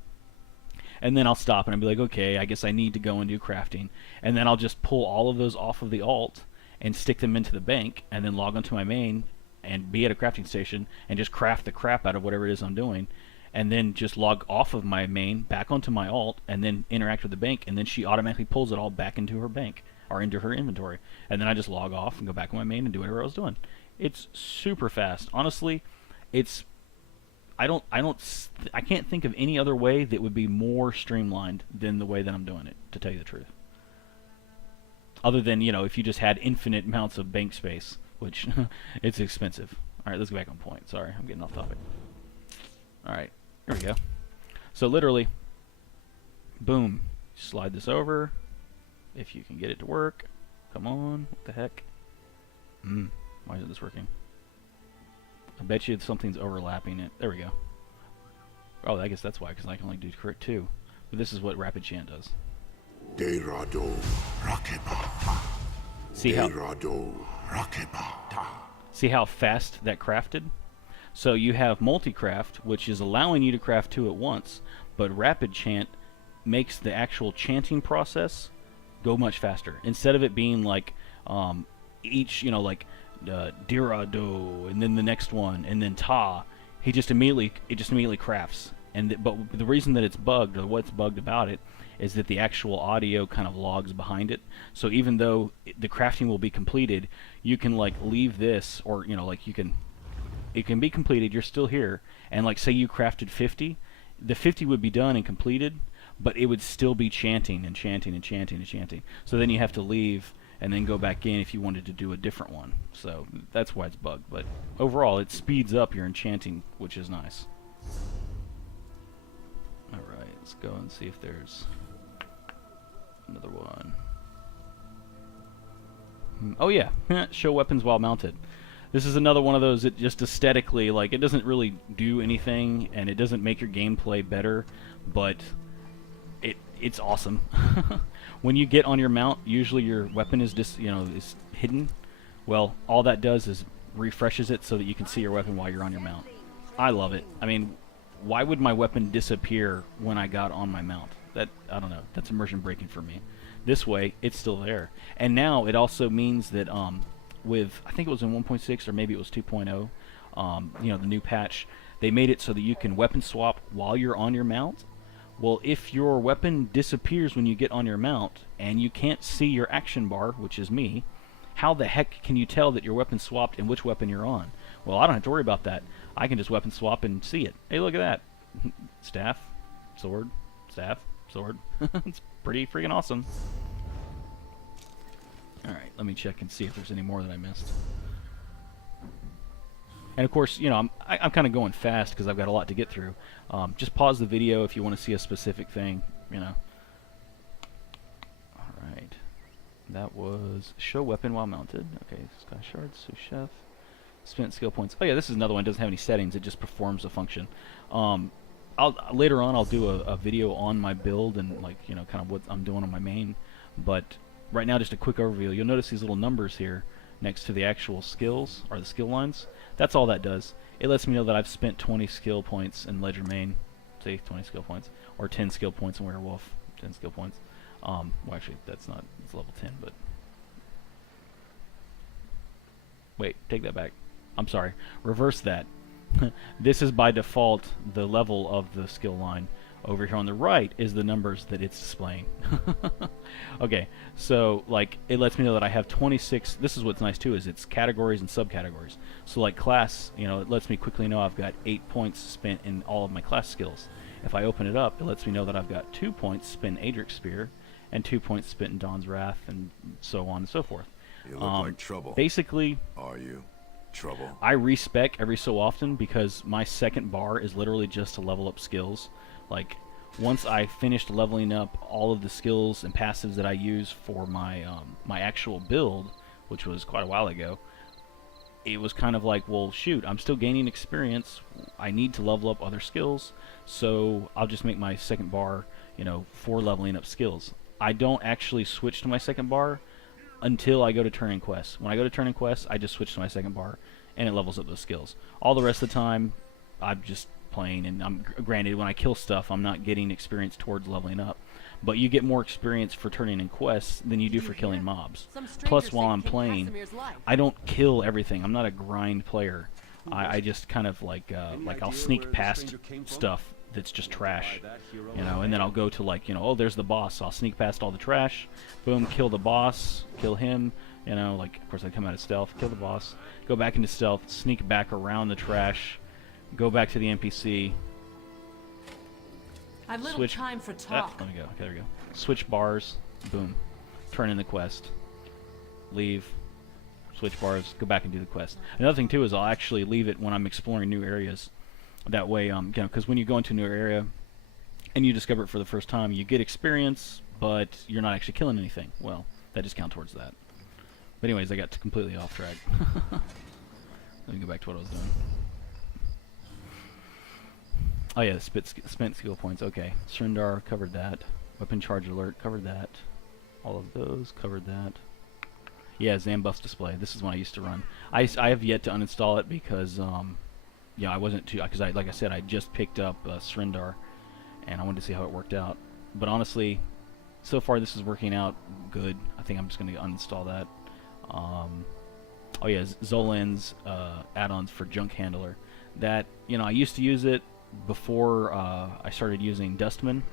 And then I'll stop and I'll be like, okay, I guess I need to go and do crafting. And then I'll just pull all of those off of the alt and stick them into the bank, and then log onto my main and be at a crafting station and just craft the crap out of whatever it is I'm doing. And then just log off of my main, back onto my alt, and then interact with the bank, and then she automatically pulls it all back into her bank, or into her inventory. And then I just log off and go back on my main and do whatever I was doing. It's super fast. Honestly, I can't think of any other way that would be more streamlined than the way that I'm doing it, to tell you the truth. Other than, if you just had infinite amounts of bank space, which it's expensive. Alright, let's go back on point. Sorry, I'm getting off topic. Alright, here we go. So literally, boom, slide this over. If you can get it to work. Come on, what the heck? Why isn't this working? I bet you something's overlapping it. There we go. Oh, I guess that's why, because I can only do crit 2. But this is what Rapid Chant does. See how fast that crafted? So you have multi-craft, which is allowing you to craft 2 at once, but Rapid Chant makes the actual chanting process go much faster. Instead of it being like each, Dirado, and then the next one, and then Ta, it just immediately crafts. But the reason that it's bugged, or what's bugged about it, is that the actual audio kind of logs behind it. So even though the crafting will be completed, you can leave this, or it can be completed, you're still here, and say you crafted 50, the 50 would be done and completed, but it would still be chanting and chanting and chanting and chanting. So then you have to leave and then go back in if you wanted to do a different one. So that's why it's bugged. But overall, it speeds up your enchanting, which is nice. Alright, let's go and see if there's another one. Oh yeah, show weapons while mounted. This is another one of those that just aesthetically, it doesn't really do anything, and it doesn't make your gameplay better, but it's awesome. When you get on your mount, usually your weapon is is hidden. Well, all that does is refreshes it so that you can see your weapon while you're on your mount. I love it. I mean, why would my weapon disappear when I got on my mount? I don't know. That's immersion breaking for me. This way, it's still there. And now it also means that with, I think it was in 1.6 or maybe it was 2.0, the new patch, they made it so that you can weapon swap while you're on your mount. Well, if your weapon disappears when you get on your mount and you can't see your action bar, which is me, how the heck can you tell that your weapon swapped and which weapon you're on? Well, I don't have to worry about that. I can just weapon swap and see it. Hey, look at that. Staff, sword, staff, sword. It's pretty freaking awesome. Alright, let me check and see if there's any more that I missed. And of course, you know, I'm kind of going fast because I've got a lot to get through. Just pause the video if you want to see a specific thing, you know. Alright. That was show weapon while mounted. Okay, Sky Shards, sous chef. Spent skill points. Oh yeah, this is another one. It doesn't have any settings. It just performs a function. Later on I'll do a video on my build and, like, you know, kind of what I'm doing on my main. But right now, just a quick overview. You'll notice these little numbers here next to the actual skills, or the skill lines. That's all that does. It lets me know that I've spent 20 skill points in Ledger Main. Say 20 skill points, or 10 skill points in Werewolf. 10 skill points. Well, actually, that's not. It's level 10, but wait, take that back. I'm sorry. Reverse that. This is by default the level of the skill line. Over here on the right is the numbers that it's displaying. Okay, so like it lets me know that I have 26. This is what's nice too, is it's categories and subcategories. So like class, you know, it lets me quickly know I've got 8 points spent in all of my class skills. If I open it up, it lets me know that I've got 2 points spent in Adric's Spear and 2 points spent in Dawn's Wrath, and so on and so forth. You look like trouble. Basically, Are you? Trouble? I respec every so often because my second bar is literally just to level up skills. Like, once I finished leveling up all of the skills and passives that I use for my my actual build, which was quite a while ago, it was kind of like, well, shoot, I'm still gaining experience. I need to level up other skills, so I'll just make my second bar, you know, for leveling up skills. I don't actually switch to my second bar until I go to turn-in quests. When I go to turn-in quests, I just switch to my second bar, and it levels up those skills. All the rest of the time, I'm just playing, and granted, when I kill stuff, I'm not getting experience towards leveling up, but you get more experience for turning in quests than you do for killing mobs. Plus, while I'm playing, I don't kill everything. I'm not a grind player. I just kind of like I'll sneak past stuff that's just trash, you know, and then I'll go to, like, you know, oh, there's the boss, so I'll sneak past all the trash, boom, kill the boss, kill him, you know, like, of course I come out of stealth, kill the boss, go back into stealth, sneak back around the trash, go back to the NPC, I've little switch time for talk. let me go. Okay, there we go. Switch bars, boom, turn in the quest, leave, switch bars, go back and do the quest. Another thing too is I'll actually leave it when I'm exploring new areas. That way, you know, because when you go into a new area and you discover it for the first time, you get experience, but you're not actually killing anything. Well, that just counts towards that. But anyways, I got completely off track. Let me go back to what I was doing. Oh yeah, spent skill points. Okay, Srindar, covered that. Weapon charge alert, covered that. All of those, covered that. Yeah, Zambuff's display. This is one I used to run. I have yet to uninstall it because yeah, I wasn't too, because like I said, I just picked up Srindar, and I wanted to see how it worked out. But honestly, so far this is working out good. I think I'm just going to uninstall that. Oh yeah, Zolan's add-ons for Junk Handler. That, you know, I used to use it before I started using Dustman.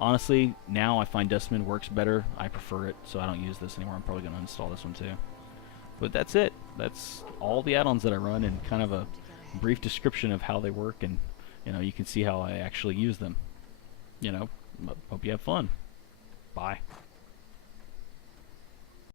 Honestly, now I find Dustman works better. I prefer it, so I don't use this anymore. I'm probably going to uninstall this one too. But that's it. That's all the add-ons that I run, and kind of a brief description of how they work, and, you know, you can see how I actually use them. You know, hope you have fun. Bye.